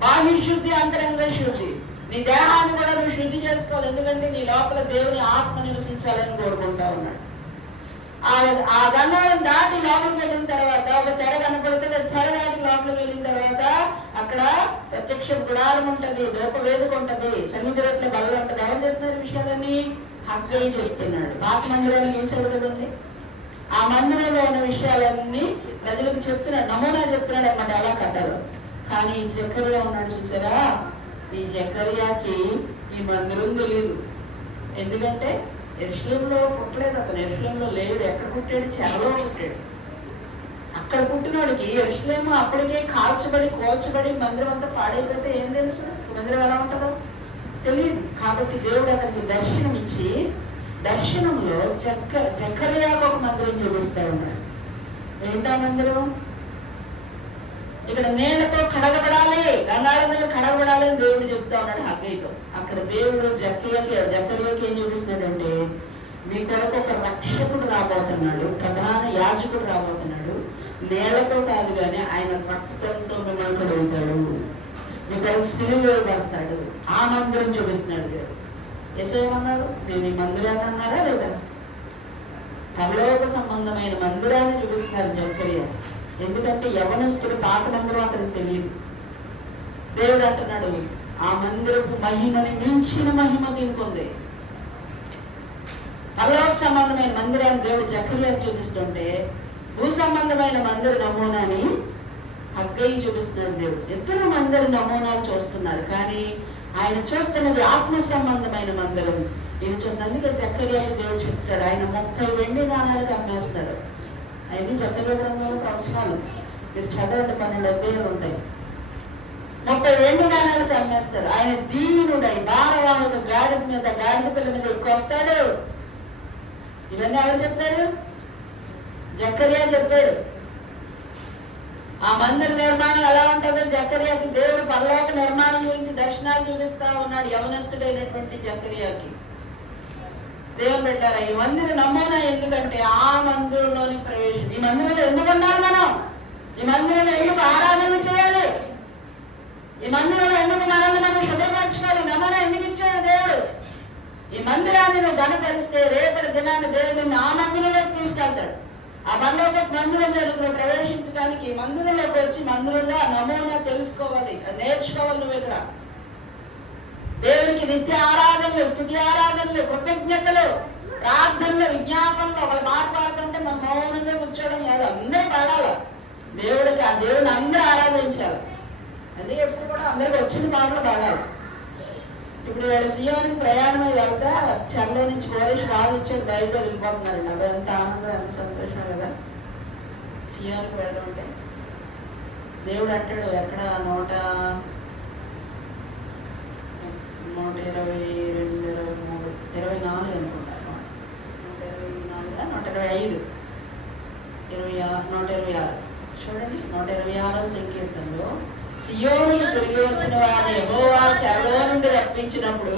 బాహ్య శుద్ధి, అంతరంగ శుద్ధి. నీ దేహాన్ని కూడా నువ్వు శుద్ధి చేసుకోవాలి. ఎందుకంటే నీ లోపల దేవుని ఆత్మ నివసించాలని కోరుకుంటా ఉన్నాడు. ఆ గంగాళం దాటి లోపలికి వెళ్ళిన తర్వాత ఒక తెర కనపడుతుంది. తెర దాటి లోపలికి వెళ్ళిన తర్వాత అక్కడ ప్రత్యక్ష గుడారం ఉంటది, ధూప వేదిక ఉంటది, సన్నిధి రొట్టెల బల్ల ఉంటది. ఎవరు చెప్తున్నారు విషయాలన్నీ? హగ్గయి చెప్తున్నాడు. పాత మందిరాన్ని చూసాడు కదండి, ఆ మందిరంలో ఉన్న విషయాలన్నీ ప్రజలకు చెప్తున్నాడు, నమూనా చెప్తున్నాడు అన్నమాట ఎలా కట్టారు. కానీ జకర్యా ఉన్నాడు చూసారా, ఈ జకర్యాకి ఈ మందిరం తెలియదు. ఎందుకంటే యెరూషలేములో పుట్టలేదు అతను, యెరూషలేములో లేడు. ఎక్కడ పుట్టాడు? చెరలో పుట్టాడు. అక్కడ పుట్టినోడికి యెరూషలేము అప్పటికే కాల్చబడి కోల్చబడి మందిరం అంతా పాడైపోతే ఏం తెలుసు మందిరం ఎలా ఉంటుందో తెలియదు. కాబట్టి దేవుడు అతనికి దర్శనం ఇచ్చి, దర్శనంలో జకర్యాకు ఒక మందిరం చూపిస్తా ఉన్నాడు. ఏంటా మందిరం? ఇక్కడ నీళ్లతో కడగబడాలి, గంగాళం దగ్గర కడగబడాలి అని దేవుడు చెప్తా ఉన్నాడు హగ్గయితో. అక్కడ దేవుడు జకర్యాకి ఏం చూపిస్తున్నాడంటే, మీ కొరకు ఒక రక్షకుడు రాబోతున్నాడు, ప్రధాన యాజకుడు రాబోతున్నాడు. నీళ్లతో కాదు కానీ ఆయన రక్తంతో మిమ్మల్ని కడుగుతాడు, మీ కొరకు సిలువ వేయబడతాడు. ఆ మందిరం చూపిస్తున్నాడు దేవుడు. ఏమన్నారు? నేను ఈ మందిరాన్ని అన్నారా లేదా? పరలోక సంబంధమైన మందిరాన్ని చూపిస్తున్నారు జకర్యా. ఎందుకంటే యవనస్తుడు పాత మందిరం అతనికి తెలియదు. దేవుడు అంటున్నాడు, ఆ మందిరపు మహిమని మించిన మహిమ దీనికి ఉంది. పరలోక సంబంధమైన మందిరాన్ని దేవుడు జకర్యాని చూపిస్తుంటే, భూ సంబంధమైన మందిర నమూనాని హగ్గయి చూపిస్తున్నాడు దేవుడు. ఇద్దరు మందిర నమూనాలు చూస్తున్నారు, కానీ ఆయన చూస్తున్నది ఆత్మ సంబంధమైన మందిరం. ఈయన చూస్తున్న అందుకే జకర్యాకి దేవుడు చెప్తాడు, ఆయన 30 వెండి నాణాలకు అమ్మేస్తారు. అవన్నీ జకర్యా గ్రంథంలో ప్రవచనాలు మీరు చదవండి, 12 అధ్యాయాలు ఉంటాయి. 30 వెండి నాణాలకు అమ్మేస్తారు. ఆయన దీనుడై భారవాహక గాడిద మీద, గాడిద పిల్ల మీద ఎక్కువ వస్తాడు. ఇవన్నీ ఎవరు చెప్పారు? జకర్యా చెప్పాడు. ఆ మందిర నిర్మాణం ఎలా ఉంటుందో జకర్యాకి దేవుడు పరలోక నిర్మాణం గురించి దర్శనాలు చూపిస్తా ఉన్నాడు యవనస్తుడైనటువంటి జకర్యాకి. దేవుని పెట్టారా ఈ మందిరం నమూనా. ఎందుకంటే ఆ మందిరంలోనికి ప్రవేశం. ఈ మందిరంలో ఎందుకు ఉండాలి మనం? ఈ మందిరంలో ఎందుకు ఆరాధన చేయాలి? ఈ మందిరంలో ఎందుకు మనల్ని మనం శుభ్రపరచుకోవాలి? నమూనా ఎందుకు ఇచ్చాడు దేవుడు? ఈ మందిరాన్ని నువ్వు ఘనపరిస్తే రేపటి దినాన్ని దేవుడిని ఆ మందిరంలోకి తీసుకెళ్తాడు. ఆ పరలోకపు మందిరంలో నువ్వు ప్రవేశించడానికి ఈ మందిరంలోకి వచ్చి మందిరంలో ఆ నమూనా తెలుసుకోవాలి, అది నేర్చుకోవాలి. నువ్వు ఇక్కడ దేవునికి నిత్య ఆరాధనలు, స్తుతి ఆరాధనలు, కృతజ్ఞతలు, ప్రార్థనలు, విజ్ఞాపనలు. ఒకళ్ళు మాట పాడుతుంటే మనం మౌనంగా కూర్చోవడం కాదు, అందరూ పాడాలి దేవుడికి. ఆ దేవుడిని అందరూ ఆరాధించాలి. అందుకే ఎప్పుడు కూడా అందరికి వచ్చిన పాటలు పాడాలి. ఇప్పుడు వాళ్ళ సియోనికి ప్రయాణమై వెళ్తా చెరలో నుంచి కోరేసి బాగా ఇచ్చాడు, బయలుదేరి వెళ్ళిపోతున్నారండి. అప్పుడు ఎంత ఆనందం, ఎంత సంతోషం కదా సియోనికి వెళ్ళడం అంటే. దేవుడు అంటాడు ఎక్కడ 122, 23, 24 అనుకుంటాను, 124, 125, 126 చూడండి. 126వ సంకీర్తనలో సియోనుకు తిరిగి వచ్చిన వారిని యెహోవా చెరలో నుండి రప్పించినప్పుడు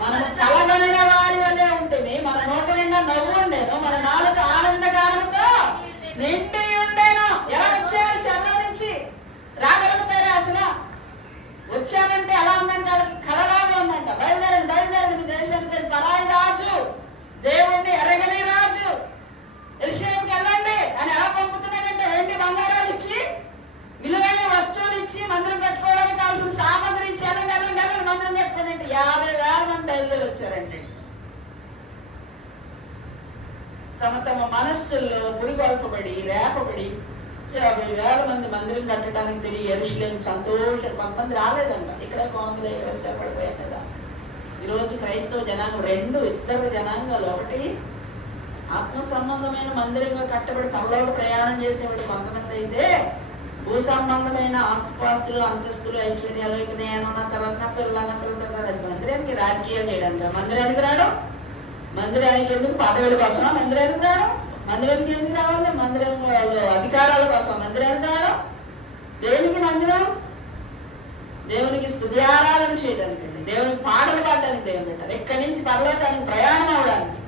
మనము కలగలిగిన వారి వల్లే ఉంటుంది. మన నోట నిండా నవ్వు ఉండేను, మన నాలుగు ఆనందగానంతో నిండి ఉండేను. ఎలా వచ్చారు చెరలో నుంచి? రాగలుగుతారా అసలు? వచ్చామంటే ఎలా ఉందంటే వాళ్ళకి కలలాగా ఉందంట. బయలుదేరండి బయలుదేరండి మీ దేశానికి. పరాయి రాజు, దేవుణ్ణి ఎరగని రాజు, యెరూషలేముకి వెళ్ళండి అని ఎలా పంపుతున్నాడంటే వెండి బంగారాలు ఇచ్చి, విలువైన వస్తువులు ఇచ్చి, మందిరం పెట్టుకోవడానికి కావాల్సిన సామాగ్రి ఇచ్చి వెళ్ళండి వెళ్ళండి వెళ్ళండి మందిరం పెట్టుకోండి. 50,000 మంది బయలుదేరి వచ్చారంటే తమ తమ మనస్సుల్లో పురిగొల్పబడి రేపబడి 50,000 మంది మందిరం కట్టడానికి తిరిగి యెరూషలేము సంతోషం. కొంతమంది రాలేదంట, ఇక్కడే కోంతలే ఇక్కడ స్థిరపడిపోయారు కదా. ఈరోజు క్రైస్తవ జనాంగం ఇద్దరు జనాంగాలు. ఒకటి ఆత్మ సంబంధమైన మందిరంగా కట్టబడి పరలోక ప్రయాణం చేసేవాడు కొంతమంది అయితే, భూ సంబంధమైన ఆస్తుపాస్తులు, అంతస్తులు, ఐశ్వర్యాలు, ఇక నేను నా తర్వాత నా పిల్లల తర్వాత మందిరానికి రాజకీయాలు చేయడానికి. మందిరానికి రావడం, మందిరానికి ఎందుకు? పదవుల కోసం మందిరానికి రావడం. మందిరానికి ఎందుకు రావాలి? మందిరానికి వాళ్ళు అధికారాల కోసం మందిరానికి రావడం. దేనికి మందిరం? దేవునికి స్తుతి ఆరాధన చేయడానికి, దేవునికి పాటలు పాడడానికి దేవుని పెట్టారు. ఇక్కడి నుంచి పరలోకానికి ప్రయాణం అవడానికి.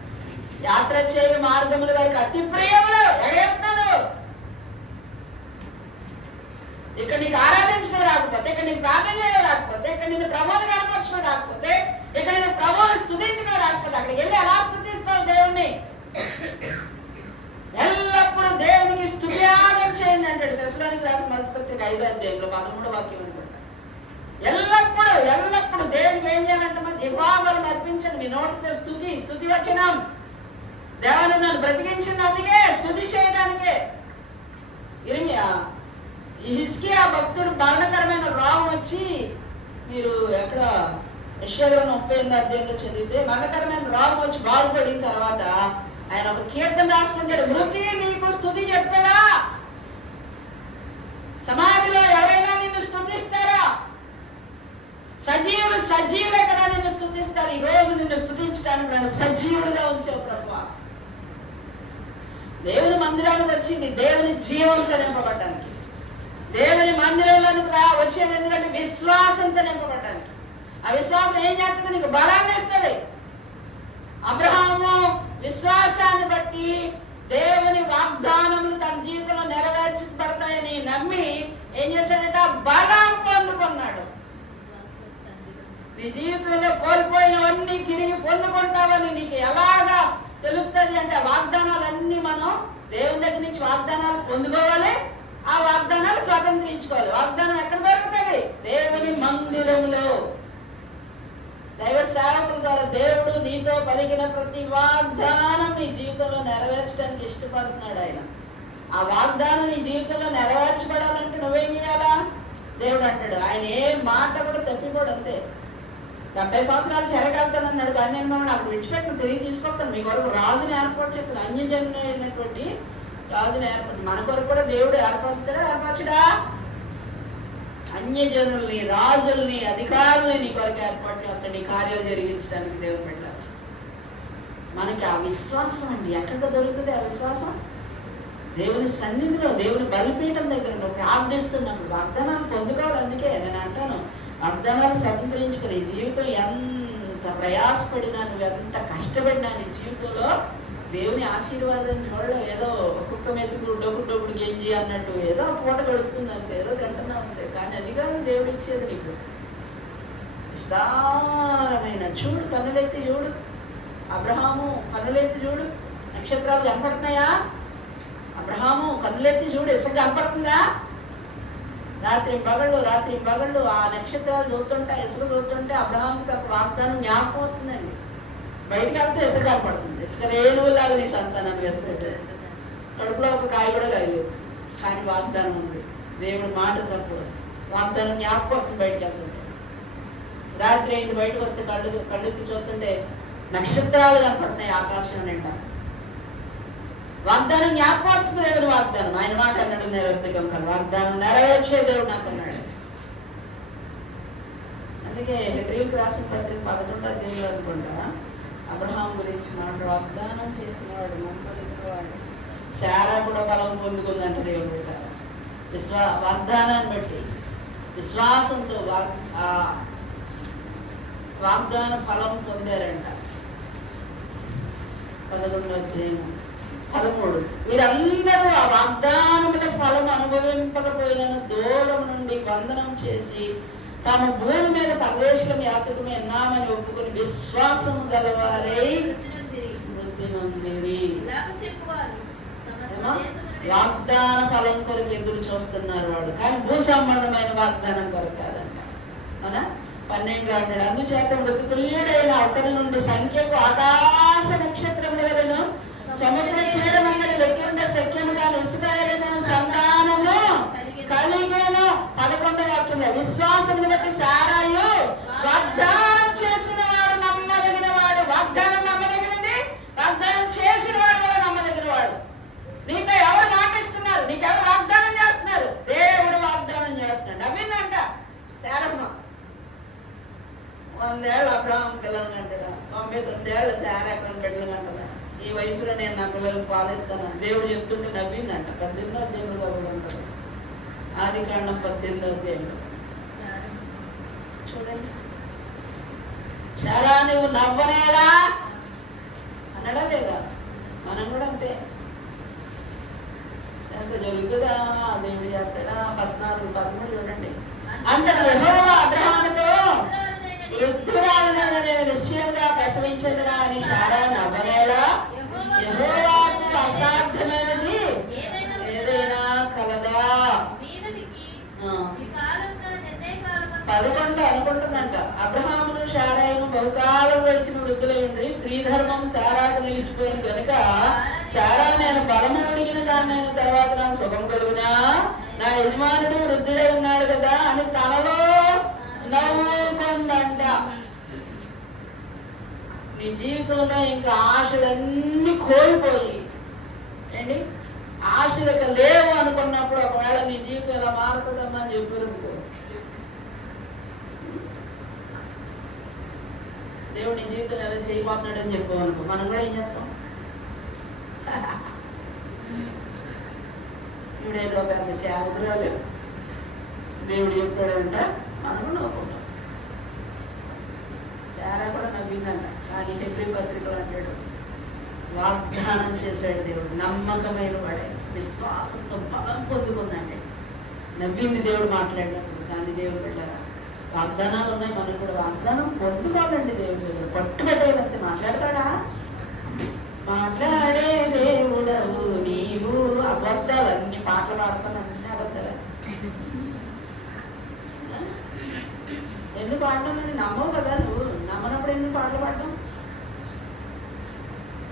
యాత్ర చేయ మార్గములు వారికి అతి ప్రియములు. ఎడేస్తున్నాడు ఇక్కడ నీకు ఆరాధించడం రాకపోతే, ఇక్కడ నీకు ప్రార్థన చేయడం రాకపోతే, ఇక్కడ నీకు ప్రభువుని కనపరచడం రాకపోతే, ఇక్కడ నీకు ప్రభువుని స్తుతించడం రాకపోతే, అక్కడికి వెళ్ళి ఎలా స్తుతిస్తావు దేవుణ్ణి? ఎల్లప్పుడూ దేవునికి స్తుతి ఆరాధన చేయండి అంటాడు తెస్సలోనికీ రాసిన మొదటి పత్రిక 5వ అధ్యాయంలో 13వ వాక్యం అనుకుంటా. ఎల్లప్పుడూ దేవునికి ఏం చేయాలంటే జిహ్వాబలం అర్పించండి. మీ నోటితో స్తుతి వచనం. దేవుడు నన్ను బ్రతికించినందుకే స్తుతి చేయడానికే. ఇర్మియా హిజ్కియా భక్తుడు మరణకరమైన రోగం వచ్చి, మీరు ఎక్కడ యెషయా 38వ అధ్యాయంలో చదివితే, మరణకరమైన రోగం వచ్చి బాగుపడిన తర్వాత ఆయన ఒక కీర్తన రాసుకుంటాడు. మృతి నీకు స్తుతి చెప్తాడా? సమాధిలో ఎవరైనా నిన్ను స్తుతిస్తారా? సజీవుడే కదా నిన్ను స్తుతిస్తారు. ఈ రోజు నిన్ను స్తుతించడానికి నన్ను సజీవుడిగా ఉంచావు ప్రభువా. దేవుని మందిరానికి వచ్చింది దేవుని జీవంతో నింపబడటానికి. దేవుని మందిరంలోనికి వచ్చేది ఎందుకంటే విశ్వాసంతో నింపబడటానికి. ఆ విశ్వాసం ఏం చేస్తుంది? నీకు బలాన్ని ఇస్తుంది. అబ్రహాము విశ్వాసాన్ని బట్టి దేవుని వాగ్దానములు తన జీవితంలో నెరవేర్చబడతాయని నమ్మి ఏం చేశాడంటే బలం పొందుకున్నాడు. నీ జీవితంలో కోల్పోయినవన్నీ తిరిగి పొందుకుంటావని నీకు ఎలాగా తెలుస్తుంది అంటే, వాగ్దానాలన్నీ మనం దేవుని దగ్గర నుంచి వాగ్దానాలు పొందుకోవాలి, ఆ వాగ్దానాలు స్వతంత్రించుకోవాలి. వాగ్దానం ఎక్కడ దొరుకుతుంది? దేవుని మందిరంలో. దైవ సేవకుల ద్వారా దేవుడు నీతో పలికిన ప్రతి వాగ్దానం నీ జీవితంలో నెరవేర్చడానికి ఇష్టపడుతున్నాడు ఆయన. ఆ వాగ్దానం నీ జీవితంలో నెరవేర్చబడాలంటే నువ్వేం చేయాలా? దేవుడు అంటాడు, ఆయన ఏ మాట కూడా తప్పిపోడు. అంతే. 70 సంవత్సరాలు చెరగలుగుతానన్నాడు, కానీ నేను మమ్మల్ని అప్పుడు విడిచిపెట్టిన తిరిగి తీసుకొస్తాను. మీ కొరకు రాజుని ఏర్పాటు చేస్తాను. అన్యజనులైనటువంటి రాజుని ఏర్పాటు. మన కొరకు కూడా దేవుడు ఏర్పరుస్తాడా? ఏర్పరచడా? అన్యజనుల్ని, రాజుల్ని, అధికారుల్ని నీ కొరకు ఏర్పాటు చేస్తాడు నీ కార్యాలు జరిగించడానికి. దేవుడు పెట్టారు మనకి ఆ విశ్వాసం అండి. ఎక్కడికి దొరుకుతుంది ఆ విశ్వాసం? దేవుని సన్నిధిలో, దేవుని బలిపీఠం దగ్గర ప్రార్థిస్తున్నప్పుడు వాగ్దానాలు పొందుకోవాలి. అందుకే నేను అంటాను, వాగ్దానాలు స్వతంత్రించుకుని జీవితం ఎంత ప్రయాసపడినా, నువ్వు ఎంత కష్టపడినా నీ జీవితంలో దేవుని ఆశీర్వాదం చూడడం ఏదో ఒక్కొక్క మెతుకు డొక్కుడు గెంజి అన్నట్టు ఏదో పూట గడుపుతుంది అంతే, ఏదో తింటున్నా అంతే. కానీ అది కాదు దేవుడు ఇచ్చేది నీకు. విస్తారమైన చూడు, కన్నులెత్తి చూడు. అబ్రహాము కన్నులెత్తి చూడు, నక్షత్రాలు కనపడుతున్నాయా? అబ్రహాము కన్నులెత్తి చూడు, ఇసుక కనపడుతుందా? రాత్రి పగళ్ళు ఆ నక్షత్రాలు చూస్తుంటే, ఇసుక చూస్తుంటే అబ్రహాంకి తప్ప వాగ్దానం జ్ఞాపకం అవుతుందండి. బయటికి వెళ్తే ఇసుక కనపడుతుంది. ఇసుక రేణువులాగా నీ సంతానాన్ని వేస్తే కడుపులో ఒక కాయ కూడా కాయలేదు, కానీ వాగ్దానం ఉంది. దేవుడు మాట తప్పు, వాగ్దానం జ్ఞాపకం వస్తుంది. బయటికి వెళ్తుంటే రాత్రి అయింది, బయటకు వస్తే కళ్ళెత్తి చూస్తుంటే నక్షత్రాలు కనపడుతున్నాయి ఆకాశం నిండా. వాగ్దానం జ్ఞాపకం వస్తుంది. దేవుడు వాగ్దానం, ఆయన మాట అన్నట్టు నిరర్థకం కాదు. వాగ్దానం నెరవేర్చే దేవుడు నాకు అన్నాడు. అందుకే హెబ్రీయులకు రాసిన పత్రిక 11వ అధ్యాయంలో అనుకుంటా అబ్రహాం గురించి మాట, వాగ్దానం చేసిన వాడు నమ్మదగిన వాడు. శారా కూడా బలం పొందుకుందంట దేవుడు. వాగ్దానాన్ని బట్టి విశ్వాసంతో వాగ్దాన ఫలం పొందారంట. 11వ అధ్యాయం 13. వీరందరూ ఆ వాగ్దానముల ఫలం అనుభవింపకపోయిన దూరం నుండి వందనం చేసి తాము భూమి మీద పరదేశం యాత్రికమే ఉన్నామని ఒప్పుకొని విశ్వాసం గలవారై వృద్ధి నొందిరి. వాగ్దాన ఫలం కొరకు ఎదురు చూస్తున్నారు వాళ్ళు, కానీ భూ సంబంధమైన వాగ్దానం కొరకు కాదంట. అవునా? 12 అంటాడు, అందుచేత మృతి తుల్యుడైన ఒకరి నుండి సంఖ్యకు ఆకాశ నక్షత్రముల వలెను సముద్ర తీరమందరి లెక్కిండ శక్యముగా ఇసుకను సంతానము కలిగేను. 11వ వాక్యంలో విశ్వాసమును బట్టి సారాయు వాగ్దానం చేసిన వాడు నమ్మదగిన వాడు. వాగ్దానం నమ్మదగినది, వాగ్దానం చేసిన వాడు కూడా నమ్మదగిన వాడు. నీతో ఎవరు మాటిస్తున్నారు, నీకెవరు వాగ్దానం చేస్తున్నారు? దేవుడు వాగ్దానం చేస్తున్నాడు. నవ్విందంట శారమ్మ. 100 ఏళ్ళు అబ్రహాం పిల్లలు అంటారా, 99 ఏళ్ళు శారా బిడ్డలు అంటారా. ఈ వయసులో నేను నా పిల్లలకు పాలిస్తాను దేవుడు చెప్తుంటే నవ్విందంట. 18వ అధ్యాయంలో కూడా ఉంటారు. ఆదికాండం 18వ అధ్యాయంలో చూడండి. శారా నువ్వు నవ్వనేలా అన్నడా లేదా? మనం కూడా అంతే. ఎంత జరుగుతుందా దేవుడు చేస్తాడా? 14, 13 చూడండి. అంటే యెహోవా అబ్రహాముతో వృద్ధురాలైన నేను నిశ్చయంగా ప్రసవించదునా అని శారా నవ్వనేలా? యెహోవాకు అసాధ్యమైనది ఏదైనా కలదా? 11 అనుకుంటుందంట. అబ్రహామును శారాయును బహుకాలం గడిచిన వృద్ధులై ఉండి స్త్రీ ధర్మం శారాకు నిలిచిపోయింది కనుక శారా నేను బలము అడిగిన దాన్నైన తర్వాత నాకు సుఖం కలుగునా, నా యజమానుడు వృద్ధుడై ఉన్నాడు కదా అని తనలో నవ్వుకుందంట. నీ జీవితంలో ఇంకా ఆశలన్నీ కోల్పోయి ఏంటి ఆశలకు లేవు అనుకున్నప్పుడు ఒకవేళ నీ జీవితం ఎలా మారుతుందమ్మా అని చెప్పారు. దేవుడు నీ జీవితం ఎలా చేయబోతున్నాడు అని చెప్పామనుకో, మనం కూడా ఏం చేస్తాం? ఇప్పుడేదో పెద్ద సేవకురాలు దేవుడు చెప్పాడంట, మనం కూడా నవ్వుకుంటాం. శారా కూడా నవ్విందంట. కానీ హెబ్రీ పత్రికలు అంటాడు వాగ్దానం చేశాడు దేవుడు, నమ్మకమైన వాడే, విశ్వాసంతో బలం పొందుకుందండి. నవ్వింది దేవుడు మాట్లాడినప్పుడు. కానీ దేవుడు పెట్టారా వాగ్దానాలు ఉన్నాయి, మనకు కూడా వాగ్దానం పొందుకోవాలండి. దేవుడు పట్టుబట్టేదంతే. మాట్లాడతాడా? మాట్లాడే దేవుడవు నీవు. అబద్ధాలు అన్ని పాటలు పాడతాను, అన్ని అబద్ధాలు. ఎందుకు పాడటం? నమ్మవు కదా నువ్వు. నమ్మనప్పుడు ఎందుకు పాటలు పాడటం?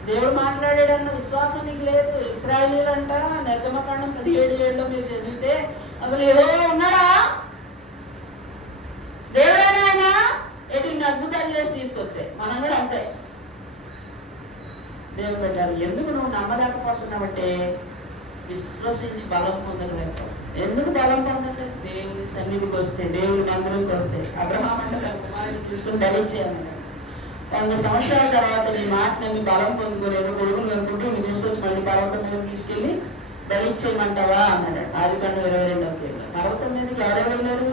దేవుడు మాట్లాడాడన్న విశ్వాసం నీకు లేదు. ఇశ్రాయేలీలంట నిర్గమకాండం 17 మీరు చదివితే అసలు ఏదో ఉన్నాడా? దేవుడైనా ఆయన ఎటు ఇన్ని అద్భుతాలు చేసి తీసుకొస్తే మనం కూడా అంతే. దేవుడు పెట్టారు. ఎందుకు నువ్వు నమ్మలేకపోతున్నావంటే విశ్వసించి బలం పొందలేకపో. ఎందుకు బలం పొందలేదు? దేవుని సన్నిధికి వస్తే, దేవుడి మందిరంకి వస్తే. అబ్రహాం అంటే తన కుమారుడిని తీసుకుని బలిచ్చేయమన్నాడు. 100 సంవత్సరాల తర్వాత నీ మాట నమ్మి బలం పొందుకోలేదు, కొడుకుని అనుకుంటూ నువ్వు తీసుకొచ్చి మళ్ళీ పర్వతం మీద తీసుకెళ్ళి బలిచ్చేయమంటావా అన్నాడు. ఆదికాండం 22వ అధ్యాయంలో. పర్వతం మీదకి ఎవరెవరు వెళ్ళారు?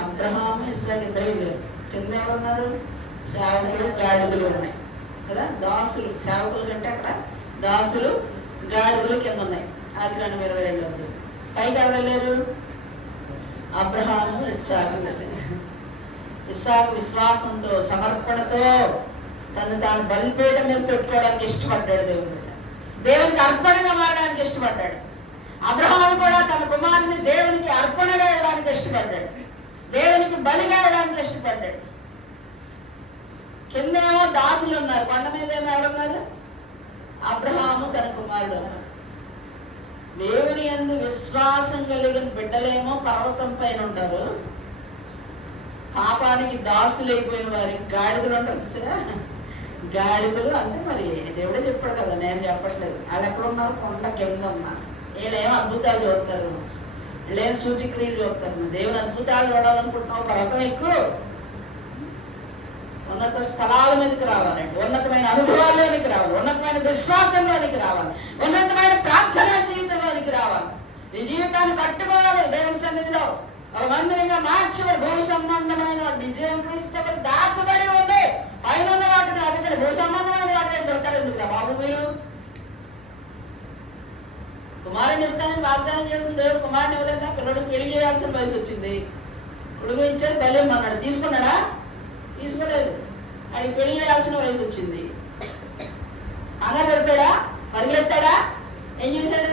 అబ్రహాము, ఇస్సాకు ఇద్దరు వెళ్ళారు. కింద ఎవరున్నారు? సేవకులు గాడిదలు ఉన్నాయి కదా. దాసులు సేవకుల కంటే అక్కడ దాసులు గాడిదలు కింద ఉన్నాయి. ఆదికాండం 22 పైకి ఎవరు వెళ్ళారు? అబ్రహాము, ఇస్సాకు. ఇస్సాకు విశ్వాసంతో సమర్పణతో తను తాను బలిపీఠం మీద పెట్టుకోవడానికి ఇష్టపడ్డాడు. దేవునికి అర్పణగా మారడానికి ఇష్టపడ్డాడు. అబ్రహాము కూడా తన కుమారుని దేవునికి అర్పణగా ఇవ్వడానికి ఇష్టపడ్డాడు. దేవునికి బలిగా ఇవ్వడానికి ఇష్టపడ్డాడు. కిందేమో దాసులు ఉన్నారు, కొండ మీద ఏమో ఎవరున్నారు? అబ్రహాము తన కుమారుడు ఉన్నారు. దేవుని యందు విశ్వాసం కలిగిన బిడ్డలేమో పర్వతం పైన ఉంటారు. పాపానికి దాసులైపోయిన వారికి గాడిదలు ఉంటారు చూసారా, గాడిదలు అంతే. మరి దేవుడే చెప్పాడు కదా, నేను చెప్పట్లేదు. వాళ్ళు ఎక్కడ ఉన్నారు? కొండ కింద ఉన్నారు. వీళ్ళేమో అద్భుతాలు చూస్తారు, వీళ్ళేం సూచక్రియలు చూస్తారు. దేవుని అద్భుతాలు చూడాలనుకుంటున్నావు, పర్వతం ఎక్కువ ఉన్నత స్థలాల మీదకి రావాలండి, ఉన్నతమైన అనుభవాల్లోనికి రావాలి, ఉన్నతమైన విశ్వాసంలోనికి రావాలి, ఉన్నతమైన ప్రార్థనా జీవితంలోనికి రావాలి. నీ జీవితాన్ని కట్టుకోవాలి దేవుని సన్నిధిలో. ఒక మందిరంగా మార్చబడి భూ సంబంధమైన వాటి జీవం క్రీస్తు దాచబడి ఉండే పైన ఉన్న వాటిని అందుకని భూ సంబంధమైన వాటిని చూస్తారు. ఎందుకురా బాబు మీరు? కుమారుని ఇస్తానని వాగ్దానం చేసిన దేవుడు కుమారుని ఇవ్వలేదా? పిల్లడికి పెళ్లి చేయాల్సిన వయసు వచ్చింది, కొడుకు ఇచ్చాడు, బల్యం అన్నాడు. తీసుకున్నాడా? తీసుకోలేదు. ఆడికి పెళ్లి చేయాల్సిన వయసు వచ్చింది. కంగారు పడిపోయాడా? పరిగెత్తాడా? ఏం చేశాడు?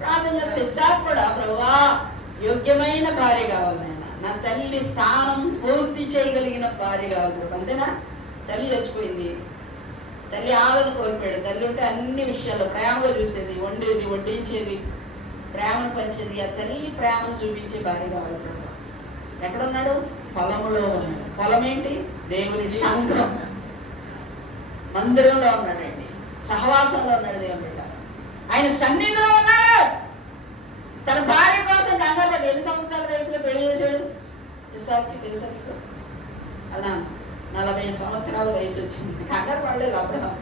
ప్రార్థన చేస్తాడు. ఇస్సాకు కూడా ప్రభువా యోగ్యమైన భార్య కావాలి నాయన, నా తల్లి స్థానం పూర్తి చేయగలిగిన భార్య కావాలి. అంతేనా? తల్లి చచ్చిపోయింది, తల్లి ఆదరణ కోల్పోయాడు. తల్లి ఉంటే అన్ని విషయాల్లో ప్రేమగా చూసేది, వండేది, వడ్డించేది, ప్రేమను పంచేది. ఆ తల్లి ప్రేమను చూపించే భార్య కావాలి. ఎక్కడున్నాడు? పొలములో ఉన్నాడు. పొలం ఏంటి? దేవుని సంఘం, మందిరంలో ఉన్నాడండి, సహవాసంలో ఉన్నాడు దేవుని బిడ్డ. ఆయన సన్నిధిలో ఉన్నాడు. తన భార్య కోసం కంగారు పడి 8 సంవత్సరాల వయసులో పెళ్లి చేశాడు. ఇస్సాకుకి తెలుసా మీకు? అలా 40 సంవత్సరాల వయసు వచ్చింది. కంగారు పడలేదు అబ్రహాం.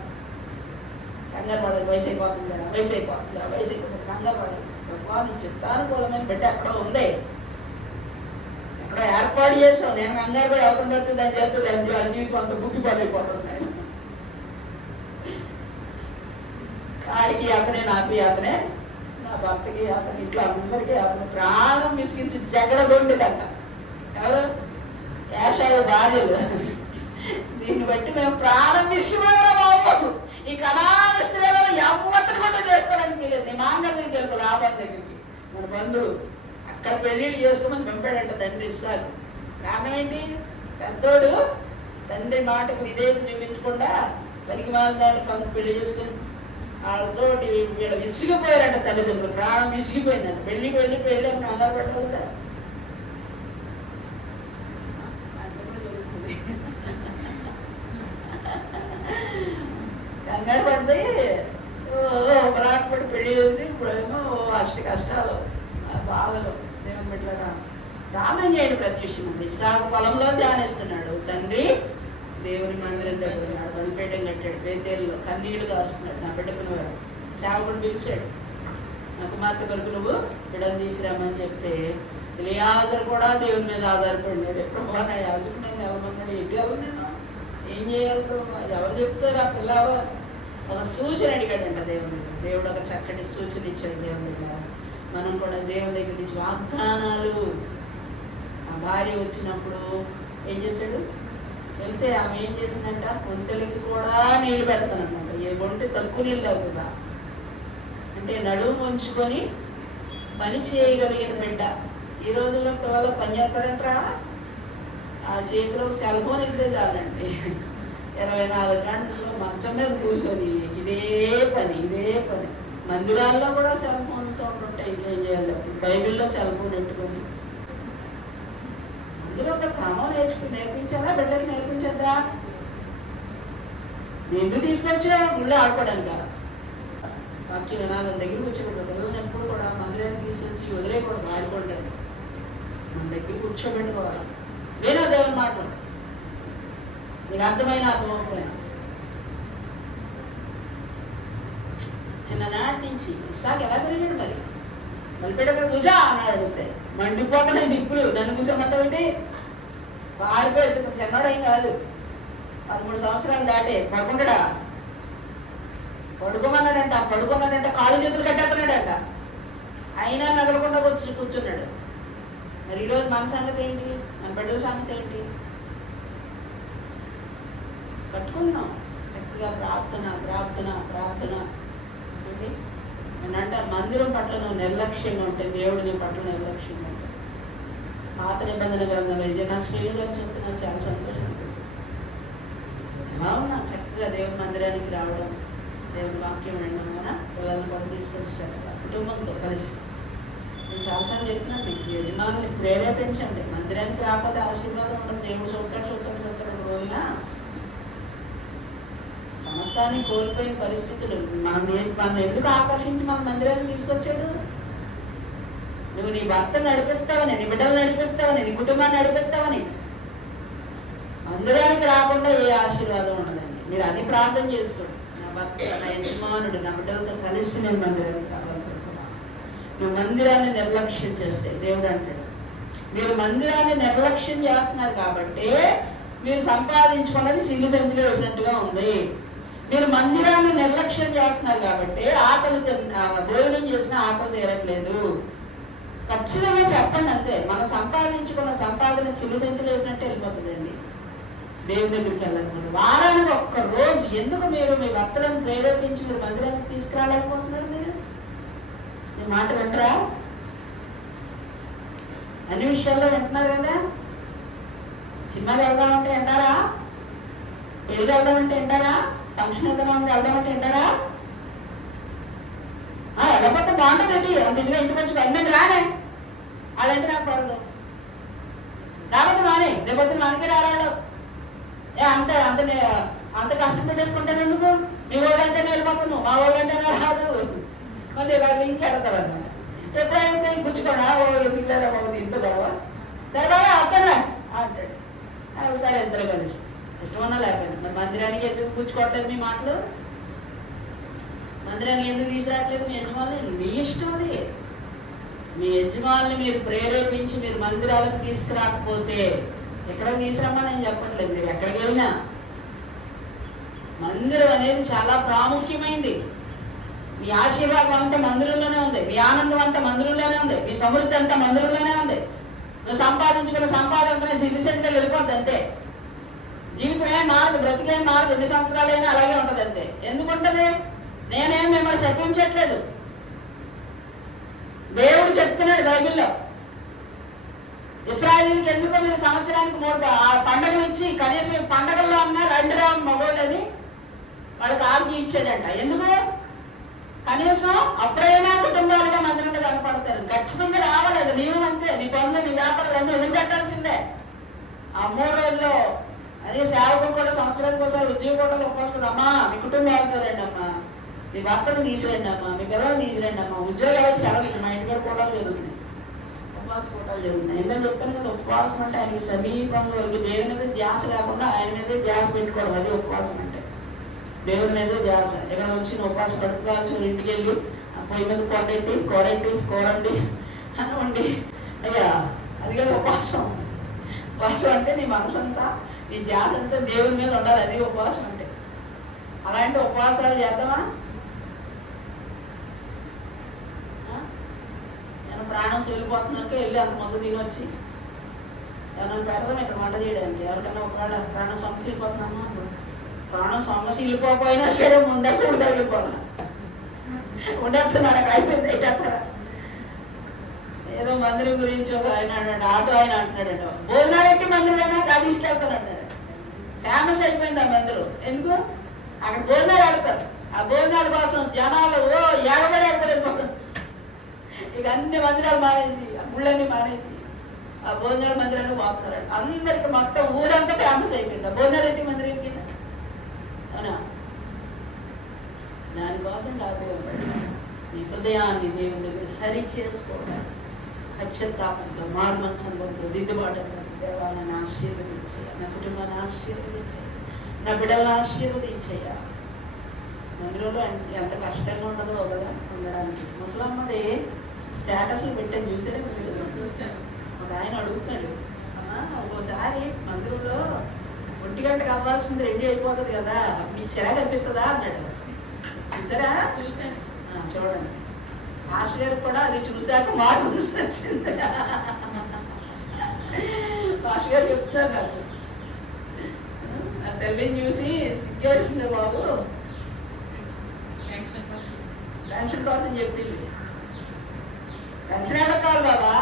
కంగారు పడలేదు. వయసు అయిపోతుందా, వయసు అయిపోతుందా, వయసు అయిపోతుంది. కంగారు పడలేదు. భగవాన్ చిత్తానుకూలమైన బిడ్డ ఎక్కడో ఉంది, ఎక్కడో ఏర్పాటు చేసావు. నేను కంగారు పడి అవతల పెడితే దాన్ని చేస్తుంది, దాని జీవితం అంత బుద్ధి పడైపోతుంది. నేను ఆడికి అతనే, నాకు అతనే, నా భర్తకి అతని, ఇంట్లో అందరికీ అతను. ప్రాణం విసిగించి జగడగొండిదంట. ఎవరు? ఏషావు భార్యలు. దీన్ని బట్టి మేము ప్రాణం విసిగిపోయారా బాబు. ఈ కణాల స్త్రీలను ఎవరిని కూడా చేసుకోవడానికి వీలేదు. నీ మాంగళ దగ్గరికి వెళ్ళి లాభం దగ్గరికి, మన బంధువు అక్కడ పెళ్లిళ్ళు చేసుకోమని పంపాడంట తండ్రి ఇస్సాకు. కారణం ఏంటి? పెద్దోడు తండ్రి మాటకు విధేయత చూపించకుండా పనికి వాళ్ళ పెళ్లి చేసుకుని వాళ్ళతో వీళ్ళు విసిగిపోయారంట తల్లిదండ్రులు. ప్రాణం విసిగిపోయిందంట. పెళ్లి పెళ్ళి అని ఆధారపడ్డావు కదా. కంగారు పడితే పడి పెళ్లి చేసి ఇప్పుడేమో అష్ట కష్టాలు, బాధలు. దేవుని బిడ్డలారా ధ్యానం చేయండి ప్రత్యక్షం. ఇస్సాకు పొలంలో ధ్యానిస్తున్నాడు. తండ్రి దేవుని మందిరం దగ్గర ఉన్నాడు, బలిపీఠం కట్టాడు, బేతేల్లో కన్నీళ్లు దాచుతున్నాడు. నా బిడ్డకు సేవకుడు పిలిచాడు, నా కుమార్తె కొరకు నువ్వు బిడ్డను తీసుకురామని చెప్తే ఎలియాజరు కూడా దేవుని మీద ఆధారపడినాడు. ఎప్పుడు నా యాజకుడు నేను ఎవరన్నాడు, ఎటు ఎవరు, నేను ఏం చేయాలి, ఎవరు చెప్తారు ఆ పిల్లవా? ఒక సూచన అడిగాడంట దేవుని. దేవుడు ఒక చక్కటి సూచన ఇచ్చాడు దేవుని దగ్గర. మనం కూడా దేవుని దగ్గర నుంచి వాగ్దానాలు. ఆ భార్య వచ్చినప్పుడు ఏం చేశాడు? వెళ్తే ఆమె ఏం చేసిందంట? ఒంటెలకి కూడా నీళ్లు పెడతానంట. ఏ ఒంటె తక్కువ నీళ్ళు తాగుతుందా అంటే నడుము ఉంచుకొని పని చేయగలిగిన బిడ్డ. ఈ రోజుల్లో పిల్లలు పని చేస్తారంటారా? ఆ చేతిలో సెల్ ఫోన్ ఇస్తే చాలండి, 24 గంటలు మంచం మీద కూర్చొని ఇదే పని, ఇదే పని. మందిరాల్లో కూడా సెల్ ఫోన్తో ఉంటుంటే ఇంకేం చేయాలి? బైబిల్లో సెల్ ఫోన్ పెట్టుకొని అందులో ఒక క్రమం నేర్పించారా? బిడ్డకి నేర్పించద్దా? ఎందుకు తీసుకొచ్చా? ముళ్ళు ఆడుకోవడానికి కదా. వాక్యం వినాలని దగ్గర కూర్చోబెట్టారు. పిల్లల్ని ఎప్పుడు కూడా మందిరాన్ని తీసుకొచ్చి వదిలేయకూడదు, ఆడుకోవడానికి. మన దగ్గర కూర్చోబెట్టుకోవాలి. వేరే దేవుని మాట నీకు అర్థమైన అర్థమైపోయినా. చిన్ననాటి నుంచి ఇస్సాకు ఎలా పెరిగాడు మరి? బలిపీఠం కూర్చో అన్నాడు. అడిగితే మండిపోతున్నాయి నిప్పులు, నన్ను కూర్చోమంటావు ఏంటి? పారిపోయి చిన్నవాడు ఏం కాదు. 13 సంవత్సరాలు దాటే పడుకుంటాడా? పడుకున్నాడంట కాళ్ళు చేతులు కట్టేస్తున్నాడంట. అయినా నదలకుండా కూర్చున్నాడు. మరి ఈరోజు మన సంగతి ఏంటి? మన బిడ్డల సంగతి ఏంటి? కట్టుకున్నాం చక్కగా ప్రార్థన ప్రార్థన ప్రార్థన. అంటే మందిరం పట్ల నువ్వు నిర్లక్ష్యంగా ఉంటే దేవుడు నీ పట్ల నిర్లక్ష్యంగా ఉంటాడు. పాత నిబంధన గ్రంథంలో నాకు శ్రీలు గారు చెప్తున్నా చాలా సంతోషం. అవునా, చక్కగా దేవుడి మందిరానికి రావడం, దేవుడి వాక్యం వినడం వల్ల పిల్లలను కూడా తీసుకొచ్చి చక్కగా కుటుంబంతో కలిసి. నేను చాలాసార్లు చెప్తున్నాను, మీకు యజమానులు ప్రేరేపించండి. మందిరానికి రాకపోతే ఆశీర్వాదం ఉండదు. దేవుడు చూస్తాడు రోజున సమస్తాన్ని కోల్పోయిన పరిస్థితులు. మనం ఎందుకు ఆకర్షించి మన మందిరాన్ని తీసుకొచ్చాడు? నువ్వు నీ భర్త నడిపిస్తావని, నీ బిడ్డలు నడిపిస్తావని, నీ కుటుంబాన్ని నడిపిస్తావని. మందిరానికి రాకుండా ఏ ఆశీర్వాదం ఉండదండి. మీరు అది ప్రార్థన చేసుకోండి. నా భర్త, నా యజమానుడు, నా బిడ్డలతో కలిసి నేను మందిరానికి రావాలనుకుంటున్నాను. నువ్వు మందిరాన్ని నిర్లక్ష్యం చేస్తే దేవుడు అంటాడు, మీరు మందిరాన్ని నిర్లక్ష్యం చేస్తున్నారు కాబట్టి మీరు సంపాదించుకున్నది సిల్లు సంచిలో వేసినట్టుగా ఉంది. మీరు మందిరాన్ని నిర్లక్ష్యం చేస్తున్నారు కాబట్టి ఆకలి భోజనం చేసిన ఆకలి తీరట్లేదు. ఖచ్చితంగా చెప్పండి అంతే. మనం సంపాదించుకున్న సంపాదన సిల్లు సంచిలో వేసినట్టు వెళ్ళిపోతుందండి. దేవుడి దగ్గరికి వెళ్ళకపోతే వారానికి ఒక్క రోజు ఎందుకు మీరు మీ భర్తలను ప్రేరేపించి మీరు మందిరానికి తీసుకురావాలనుకుంటున్నారు? మీరు మీ మాట వింటరా? అన్ని విషయాల్లో వింటున్నారు కదా. సినిమాకి వెళ్దామంటే వింటారా? పెళ్ళికి వెళ్దామంటే వింటారా? ఫంక్షన్ ఏదైనా ఉంది వెళ్దామంటే వింటారా? వెళ్ళకపోతే బాగుంటుందండి. అంత ఇదిగా ఇంటికి వచ్చి వెళ్ళండి రానే, అలాంటి నాకు పడదు. రాకపోతే మానే, రేపొద్దు మనకే రారాడు. అంత అంత అంత కష్టం పెట్టేసుకుంటాను ఎందుకు? మీ వాళ్ళంటేనే వెళ్ళిపోతాను, మా వాళ్ళంటేనే రాదు. మళ్ళీ వాళ్ళు ఇంకెడతారు అన్నమాట. ఎప్పుడైతే గుచ్చుకోడా ఎందుకులేరా బాబు ఇంత గొడవ, సరే బాగా అర్థంగా అంటాడు. వెళ్తారు ఇద్దరు కలిసి, ఇష్టమన్నా లేకపోయినా. మరి మందిరానికి ఎందుకు గుచ్చుకోవట్లేదు మీ మాటలు? మందిరానికి ఎందుకు తీసుకురావట్లేదు మీ యజమానులు? మీ ఇష్టం అది. మీ యజమానులు మీరు ప్రేరేపించి మీరు మందిరాలకు తీసుకురాకపోతే ఎక్కడికి తీసుకురమ్మా నేను చెప్పట్లేదు. మీరు ఎక్కడికి వెళ్ళినా మందిరం అనేది చాలా ప్రాముఖ్యమైంది. మీ ఆశీర్వాదం అంతా మందిరంలోనే ఉంది, మీ ఆనందం అంతా మందిరంలోనే ఉంది, మీ సమృద్ధి అంతా మందిరంలోనే ఉంది. నువ్వు సంపాదించుకున్న సంపాదనతోనే సిద్ధిసేంద్ర వెళ్ళిపోద్ది అంతే. జీవితం ఏం మారదు, బ్రతికేం మారదు. ఎన్ని సంవత్సరాలైనా అలాగే ఉంటుంది అంతే. ఎందుకుంటుంది? నేనేం మిమ్మల్ని చెప్పించట్లేదు. దేవుడు చెప్తున్నాడు బైబిల్లో, ఇశ్రాయేలుకి ఎందుకో మీరు సంవత్సరానికి 3 పండుగలు ఇచ్చి కనీసం పండగల్లో ఉన్నా రండి రా మగోళ్ళని వాళ్ళకి ఆజ్ఞ ఇచ్చాడంట. ఎందుకు? కనీసం అప్పుడైనా కుటుంబాలుగా మందిరంలో కనపడతారు. ఖచ్చితంగా రావాలి, అది నియమం అంతే. నీ పనులు నీ వ్యాపారాలు అన్నీ వదిలిపెట్టాల్సిందే ఆ 3 రోజుల్లో. అదే సేవకులు కూడా సంవత్సరానికి ఒకసారి ఉద్యోగంలో ఒప్పుకోసుకుని, అమ్మా మీ కుటుంబాలతో రండి అమ్మా, మీ భర్తను తీసుకురండి అమ్మా, మీ పిల్లలు తీసుకురండి అమ్మా. ఉద్యోగాలకు సెలవు మా ఇంటి కూడా కూడా జరుగుతుంది, ఉపవాస కూటాలు జరుగుతున్నాయి. ఎందుకు చెప్పాను కదా, ఉపవాసం అంటే ఆయనకి సమీపంలో దేవుని మీద ధ్యాస లేకుండా ఆయన మీదే ధ్యాస పెట్టుకోవడం, అది ఉపవాసం అంటే. దేవుని మీదే ధ్యాస. ఎక్కడ వచ్చి ఉపవాసం పడుకోవచ్చు, ఇంటికి వెళ్ళి పొయ్యి మీద కూరండి అనుకోండి అయ్యా, అది కదా ఉపవాసం. ఉపవాసం అంటే నీ మనసంతా నీ ధ్యాస అంతా దేవుని మీద ఉండాలి, అది ఉపవాసం అంటే. అలాంటి ఉపవాసాలు చేద్దామా? నేను ప్రాణం వెళ్ళిపోతున్నాక వెళ్ళి అంత మందు తినొచ్చి ఎవరైనా పెడదాం ఇక్కడ వంట చేయడానికి. ఎవరికైనా ఒకవేళ ప్రాణం సమస్య వెళ్ళిపోతున్నామా, ప్రాణం సమస్య వెళ్ళిపోకపోయినా సరే ముందే కూడా తగ్గిపోవాలి. ఉండేస్తున్నారు అక్కడ అయిపోయింది అయిపోతారా. ఏదో మందిరం గురించి ఒక ఆయన అన్నాడు, ఆటో ఆయన అంటున్నాడు, భోజనాలు ఎట్టి మందిరం అది తీసుకెళ్తాను అన్నాడు. ఫేమస్ అయిపోయింది ఆ మందిరం. ఎందుకు? అక్కడ భోజనాలు ఆడతారు. ఆ భోజనాల కోసం జనాలు ఎగబడిపోతారు. ఇక అన్ని మందిరాలు మానేసి, ఆ గుళ్ళన్నీ మానేసి ఆ భోజనాల మందిరాన్ని పోతారు. అందరికి మొత్తం ఊరంతా ఫేమస్ అయిపోయింది ఆ భోజనాలు ఎట్టి మందిరం కింద. అవునా? దానికోసం కాకపోతే నీ హృదయాన్ని దేవుని దగ్గర సరి చేసుకోవడానికి పశ్చాత్తాపంతో మారు మనసు అనుభవంతో దిద్దుబాటుతో దేవాలను ఆశీర్వదించేయ, నా కుటుంబాన్ని ఆశీర్వదించేయ, నా బిడ్డలను ఆశీర్వదించేయ. మందిరంలో ఎంత కష్టంగా ఉండదో కదా ఉండడానికి. ముసలమ్మది స్టేటస్లు పెట్టని చూసారే మీరు? ఒక ఆయన అడుగుతాడు, అమ్మా ఒక్కోసారి మందిరంలో 1 గంటకు అవ్వాల్సింది 2 అయిపోతుంది కదా, మీకు చిరాకు అనిపిస్తుందా అన్నాడు. చూసారా? చూడండి, మాస్టర్ గారికి కూడా అది చూశాక మార్పు వచ్చింది. మాస్టర్ గారు చెప్తారు నాకు, నా తల్లిని చూసి సిగ్గేస్తుంది బాబు, పెన్షన్ కోసం చెప్పింది. పెన్షన్ అడగాలి బాబా.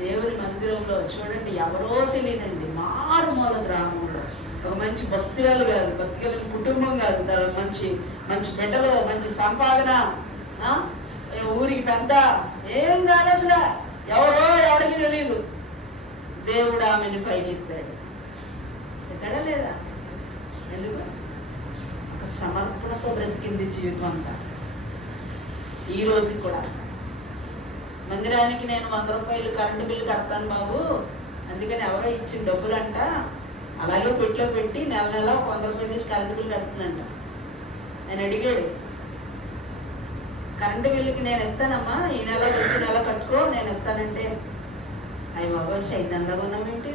దేవుని మందిరంలో చూడండి, ఎవరో తెలియదండి, మారుమూల గ్రామంలో ఒక మంచి భక్తురాలు కాదు, భక్తుల కుటుంబం కాదు, మంచి మంచి బిడ్డలు, మంచి సంపాదన, ఊరికి పెద్ద, ఏం కాదు అసలు, ఎవరో ఎవరికి తెలియదు. దేవుడు ఆమెను పైకెత్తాడు. ఎక్కడా లేదా? ఎందుకు? ఒక సమర్పణతో బ్రతికింది జీవితం అంతా. ఈ రోజు కూడా మందిరానికి నేను 100 రూపాయలు కరెంటు బిల్లు కడతాను బాబు, అందుకని ఎవరో ఇచ్చిన డబ్బులంట అలాగే పెట్లో పెట్టి నెల నెల 100 రూపాయలు తీసి కరెంటు బిల్లు కడుతుందంట. ఆయన అడిగాడు, కరెంటు బిల్లుకి నేను ఎత్తానమ్మా, ఈ నెల వచ్చే నెల కట్టుకో, నేను ఎత్తానంటే, అయ్యి బాబా సైతంలాగా ఉన్నామేంటి,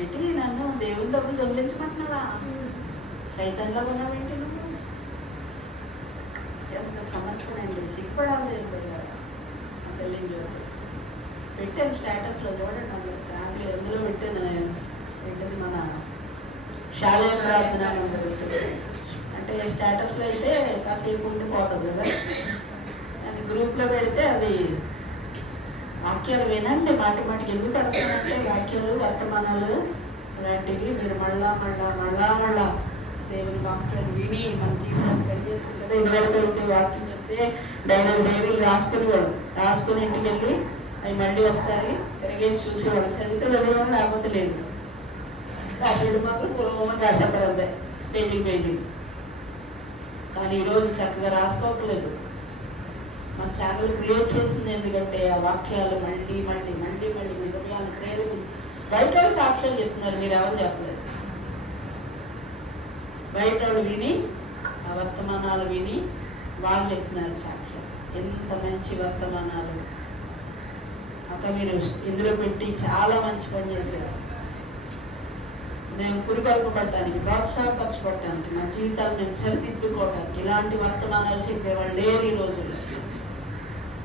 ఏంటి నన్ను దేవుని డబ్బులు దొంగిలించమంటున్నావా, సైతంలాగా ఉన్నామేంటి నువ్వు? ఎంత సమర్పణ అండి, సిగ్గుపడాలి దేవుడు కదా. తల్లిని చూడండి, పెట్టాను స్టేటస్లో చూడండి, అందరూ ఫ్యామిలీ ఎందులో పెట్టాను, పెట్టింది మన శాలయ ప్రార్థన ఉంటుంది. అంటే స్టేటస్లో అయితే కాసేపు ఉండిపోతుంది కదా, అని గ్రూప్లో పెడితే అది వాక్యాలు వినండి, మాటి మాటికి ఎందుకు పెడతానంటే వాక్యాలు వర్తమానాలు ఇలాంటివి మీరు మళ్ళా మళ్ళా మళ్ళా మళ్ళా దేవుని వాక్యాలు విని మన జీవితాన్ని సరి చేసుకుంటుంది. ఇదివరకు అయితే వాక్యం చెప్తే డైరీ రాసుకుని ఇంటికి వెళ్ళి అవి మళ్ళీ ఒకసారి తిరిగేసి చూసేవాడు, చదివితే చదివేవాడు, లేకపోతే లేదు. రాసేడు మాత్రం పురోగమని రాసేస్తారు అంతే, పేజీ. కానీ ఈరోజు చక్కగా రాసుకోవట్లేదు. మా ఛానల్ క్రియేట్ చేసింది ఎందుకంటే ఆ వాక్యాలు మళ్ళీ మళ్ళీ మళ్ళీ మళ్ళీ మీ హృదయాన్ని ప్రేరేపి బయట వాళ్ళు సాక్ష్యాలు చెప్తున్నారు, మీరు ఎవరు చెప్పలేదు. బయట వాళ్ళు విని ఆ వర్తమానాలు విని వాళ్ళు చెప్తున్నారు సాక్ష్యం. ఎంత మంచి వర్తమానాలు అక్క, మీరు ఇందులో పెట్టి చాలా మంచి పని చేశారు. మేము పురికొల్పబడటానికి, ప్రోత్సాహపరచబడటానికి, మా జీవితాలు మేము సరిదిద్దుకోవడానికి ఇలాంటి వర్తమానాలు చెప్పేవాళ్ళు లేరు ఈ రోజుల్లో.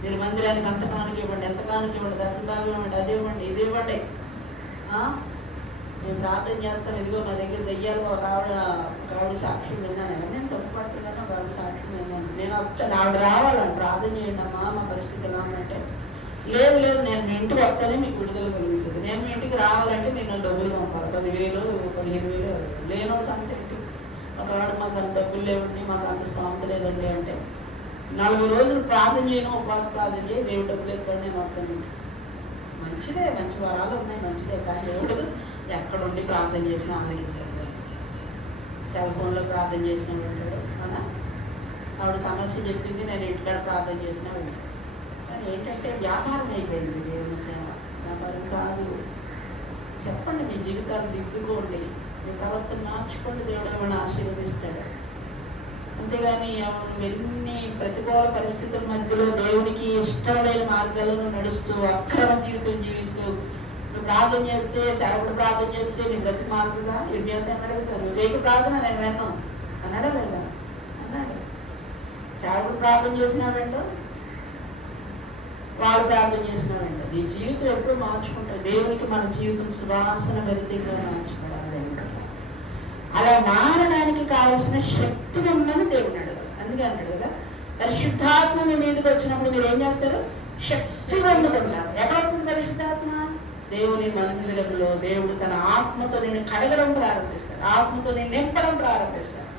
మీరు మందిరానికి అంత కానుక ఇవ్వండి, ఎంత కానుక ఇవ్వండి, దశభాగం ఇవ్వండి, అది ఇవ్వండి, ఇది ఇవ్వండి. మేము ప్రార్థన చేస్తాం, ఇదిగో మా దగ్గర దెయ్యాలు ఒక ఆవిడ సాక్ష్యం విన్నాను, నేను తప్పు పట్టుకున్నాను, ఒక ఆవిడ సాక్ష్యం విన్నాను, నేను వస్తాను, ఆవిడ రావాలని ప్రార్థన చేయండి అమ్మా, మా పరిస్థితి ఎలా ఉందంటే, లేదు లేదు నేను మీ ఇంటికి వస్తానే మీకు విడుదల కలుగుతుంది, నేను మీ ఇంటికి రావాలంటే మీరు డబ్బులు పంపాలి, 10,000 15,000 లేనోడు సంగతి ఏంటి. ఒకవాడు మాకు అంత డబ్బులు లేవండి, మాకు అంత స్థామత లేదండి అంటే, 40 రోజులు ప్రార్థన చేయను, ఉపవాస ప్రార్థన చేయి, దేవుడు డబ్బులు ఎత్తాడు, నేను వస్తాను. మంచిదే, మంచి వరాలు ఉన్నాయి, మంచిదే. కానీ దేవుడు ఎక్కడుండి ప్రార్థన చేసినా ఆలకించాడు. సెల్ ఫోన్లో ప్రార్థన చేసినా ఉంటాడు అలా. ఆవిడ సమస్య చెప్పింది, నేను ఇంటికాడ ప్రార్థన చేసినా ఉంటాడు. కానీ ఏంటంటే వ్యాపారం అయిపోయింది దేవుని సేవ, వ్యాపారం కాదు. చెప్పండి, మీ జీవితాలు దిద్దుకోండి, మీ ప్రవర్తన మార్చుకోండి, దేవుడు ఏమైనా ఆశీర్వదిస్తాడు. అంతేగాని ఎన్ని ప్రతికూల పరిస్థితుల మధ్యలో దేవునికి ఇష్టం లేని మార్గాలను నడుస్తూ అక్రమ జీవితం జీవిస్తూ నువ్వు ప్రార్థన చేస్తే, సేవకుడు ప్రార్థన చేస్తే నీ బ్రతికి మారుతుందా? ఇర్మియా అన్నాడు కదా, నువ్వు చేయకు ప్రార్థన నేను విన్నాను అన్నాడా లేదా? అన్నాడు. సేవకుడు ప్రార్థన చేసినాడంటో, వాళ్ళు ప్రార్థన చేసినాడంట. నీ జీవితం ఎప్పుడు మార్చుకుంటావు. దేవునికి మన జీవితం సువాసన భరితంగా మార్చుకోవాలి. అలా మారడానికి కావాల్సిన శక్తి ఉన్నది దేవుడు అడగాలి. అందుకే అంటాడు కదా, పరిశుద్ధాత్మ మీ మీదకి వచ్చినప్పుడు మీరు ఏం చేస్తారు? శక్తి పొందుకుంటారు. ఎక్కడ వస్తుంది పరిశుద్ధాత్మ? దేవుని మందిరంలో దేవుడు తన ఆత్మతో నేను కడగడం ప్రారంభిస్తాడు, ఆత్మతో నేను నింపడం ప్రారంభిస్తాడు.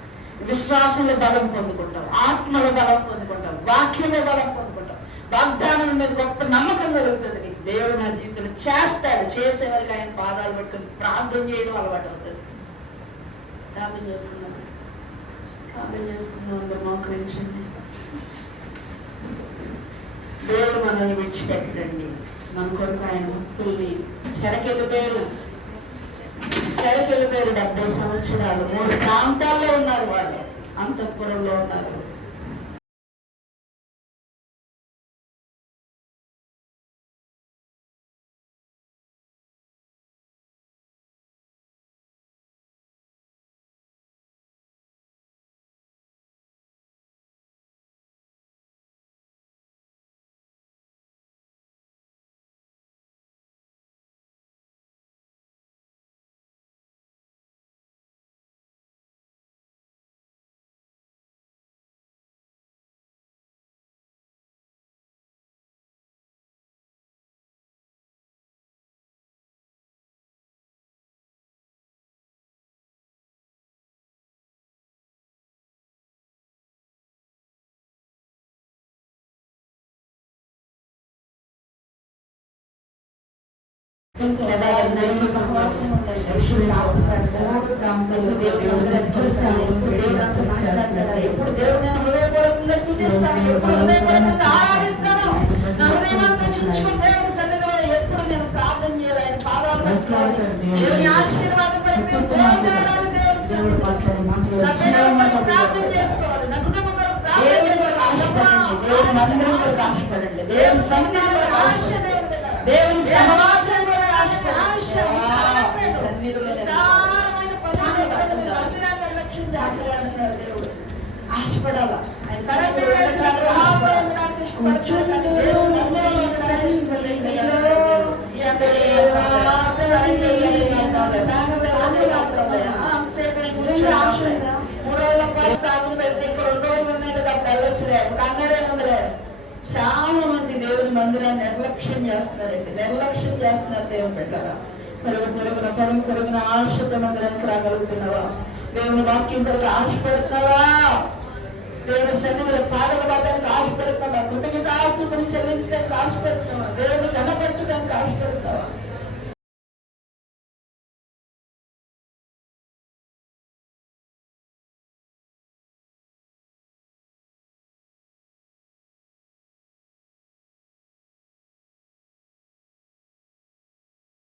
విశ్వాసంలో బలం పొందుకుంటాం, ఆత్మలో బలం పొందుకుంటాం, వాక్యంలో బలం పొందుకుంటాం, వాగ్దానం మీద గొప్ప నమ్మకం కలుగుతుంది. నీకు దేవుడు నా జీవితంలో చేస్తాడు. చేసేవారికి ఆయన పాదాలు పట్టుకుని ప్రార్థన చేయడం అలవాటు అవుతుంది. ప్రార్థన చేసుకున్నాం, అందరూ మోకరించండి. దేవుడు మనల్ని విడిచిపెట్టండి. మన కొరకు ఆయన భక్తుల్ని చెరకెళ్ళిపోయారు 70 సంవత్సరాలు 3 ప్రాంతాల్లో ఉన్నారు, వాళ్ళు అంతఃపురంలో ఉన్నారు. దేవుని సహవాసం ఉండాలి. ఎప్పుడు దేవుని హృదయపూర్వకంగా స్థుతిస్తాను, ఎప్పుడు హృదయపూర్వకంగా ఆరాధిస్తాను. నా హృదయమంతా చించుకుని దేవుని సన్నిధిలో ఎప్పుడు నేను ప్రార్థన చేయాలి, ఆయన పాదాలు పట్టుకోవాలి. దేవుని ఆశీర్వాదం పడి మేము పోరాడాలి. దేవుని సన్నిధిలో నా పిల్లలు ప్రార్థన చేసుకోవాలి, నా కుటుంబం కొరకు ప్రార్థన చేసుకోవాలి. దేవుని మందిరం కొరకు ఆశపడండి, దేవుని సన్నిధిలో ఆశ, దేవుని సహవాసం కొరకు ఆశపడండి. సన్నిధిలో విస్తారమైన పనులు మందిరాన్ని నిర్లక్ష్యం చేస్తున్నాడు దేవుడు. ఆశపడాలా, ఆయన సన్నిధిలో ఉండడానికి ఆశపడడానికి ఇష్టపడుతున్నాడు. దేవుని మందిరంలో చాలా మంది దేవుని మందిరాన్ని నిర్లక్ష్యం చేస్తున్నారండి, నిర్లక్ష్యం చేస్తున్నారు. దేవుని పెట్టారా పరుగు పొరుగున ఆశతో మందిరానికి రాగలుగుతున్నావా? దేవుని వాక్యం కొరకు ఆశపడుతున్నావా? దేవుని సన్నిధిలో పాటలు పాడడానికి ఆశపడుతున్నావా? కృతజ్ఞత ఆస్తుని చెల్లించడానికి ఆశపడుతున్నావా? దేవుని కనపరచడానికి ఆశపడుతున్నావా?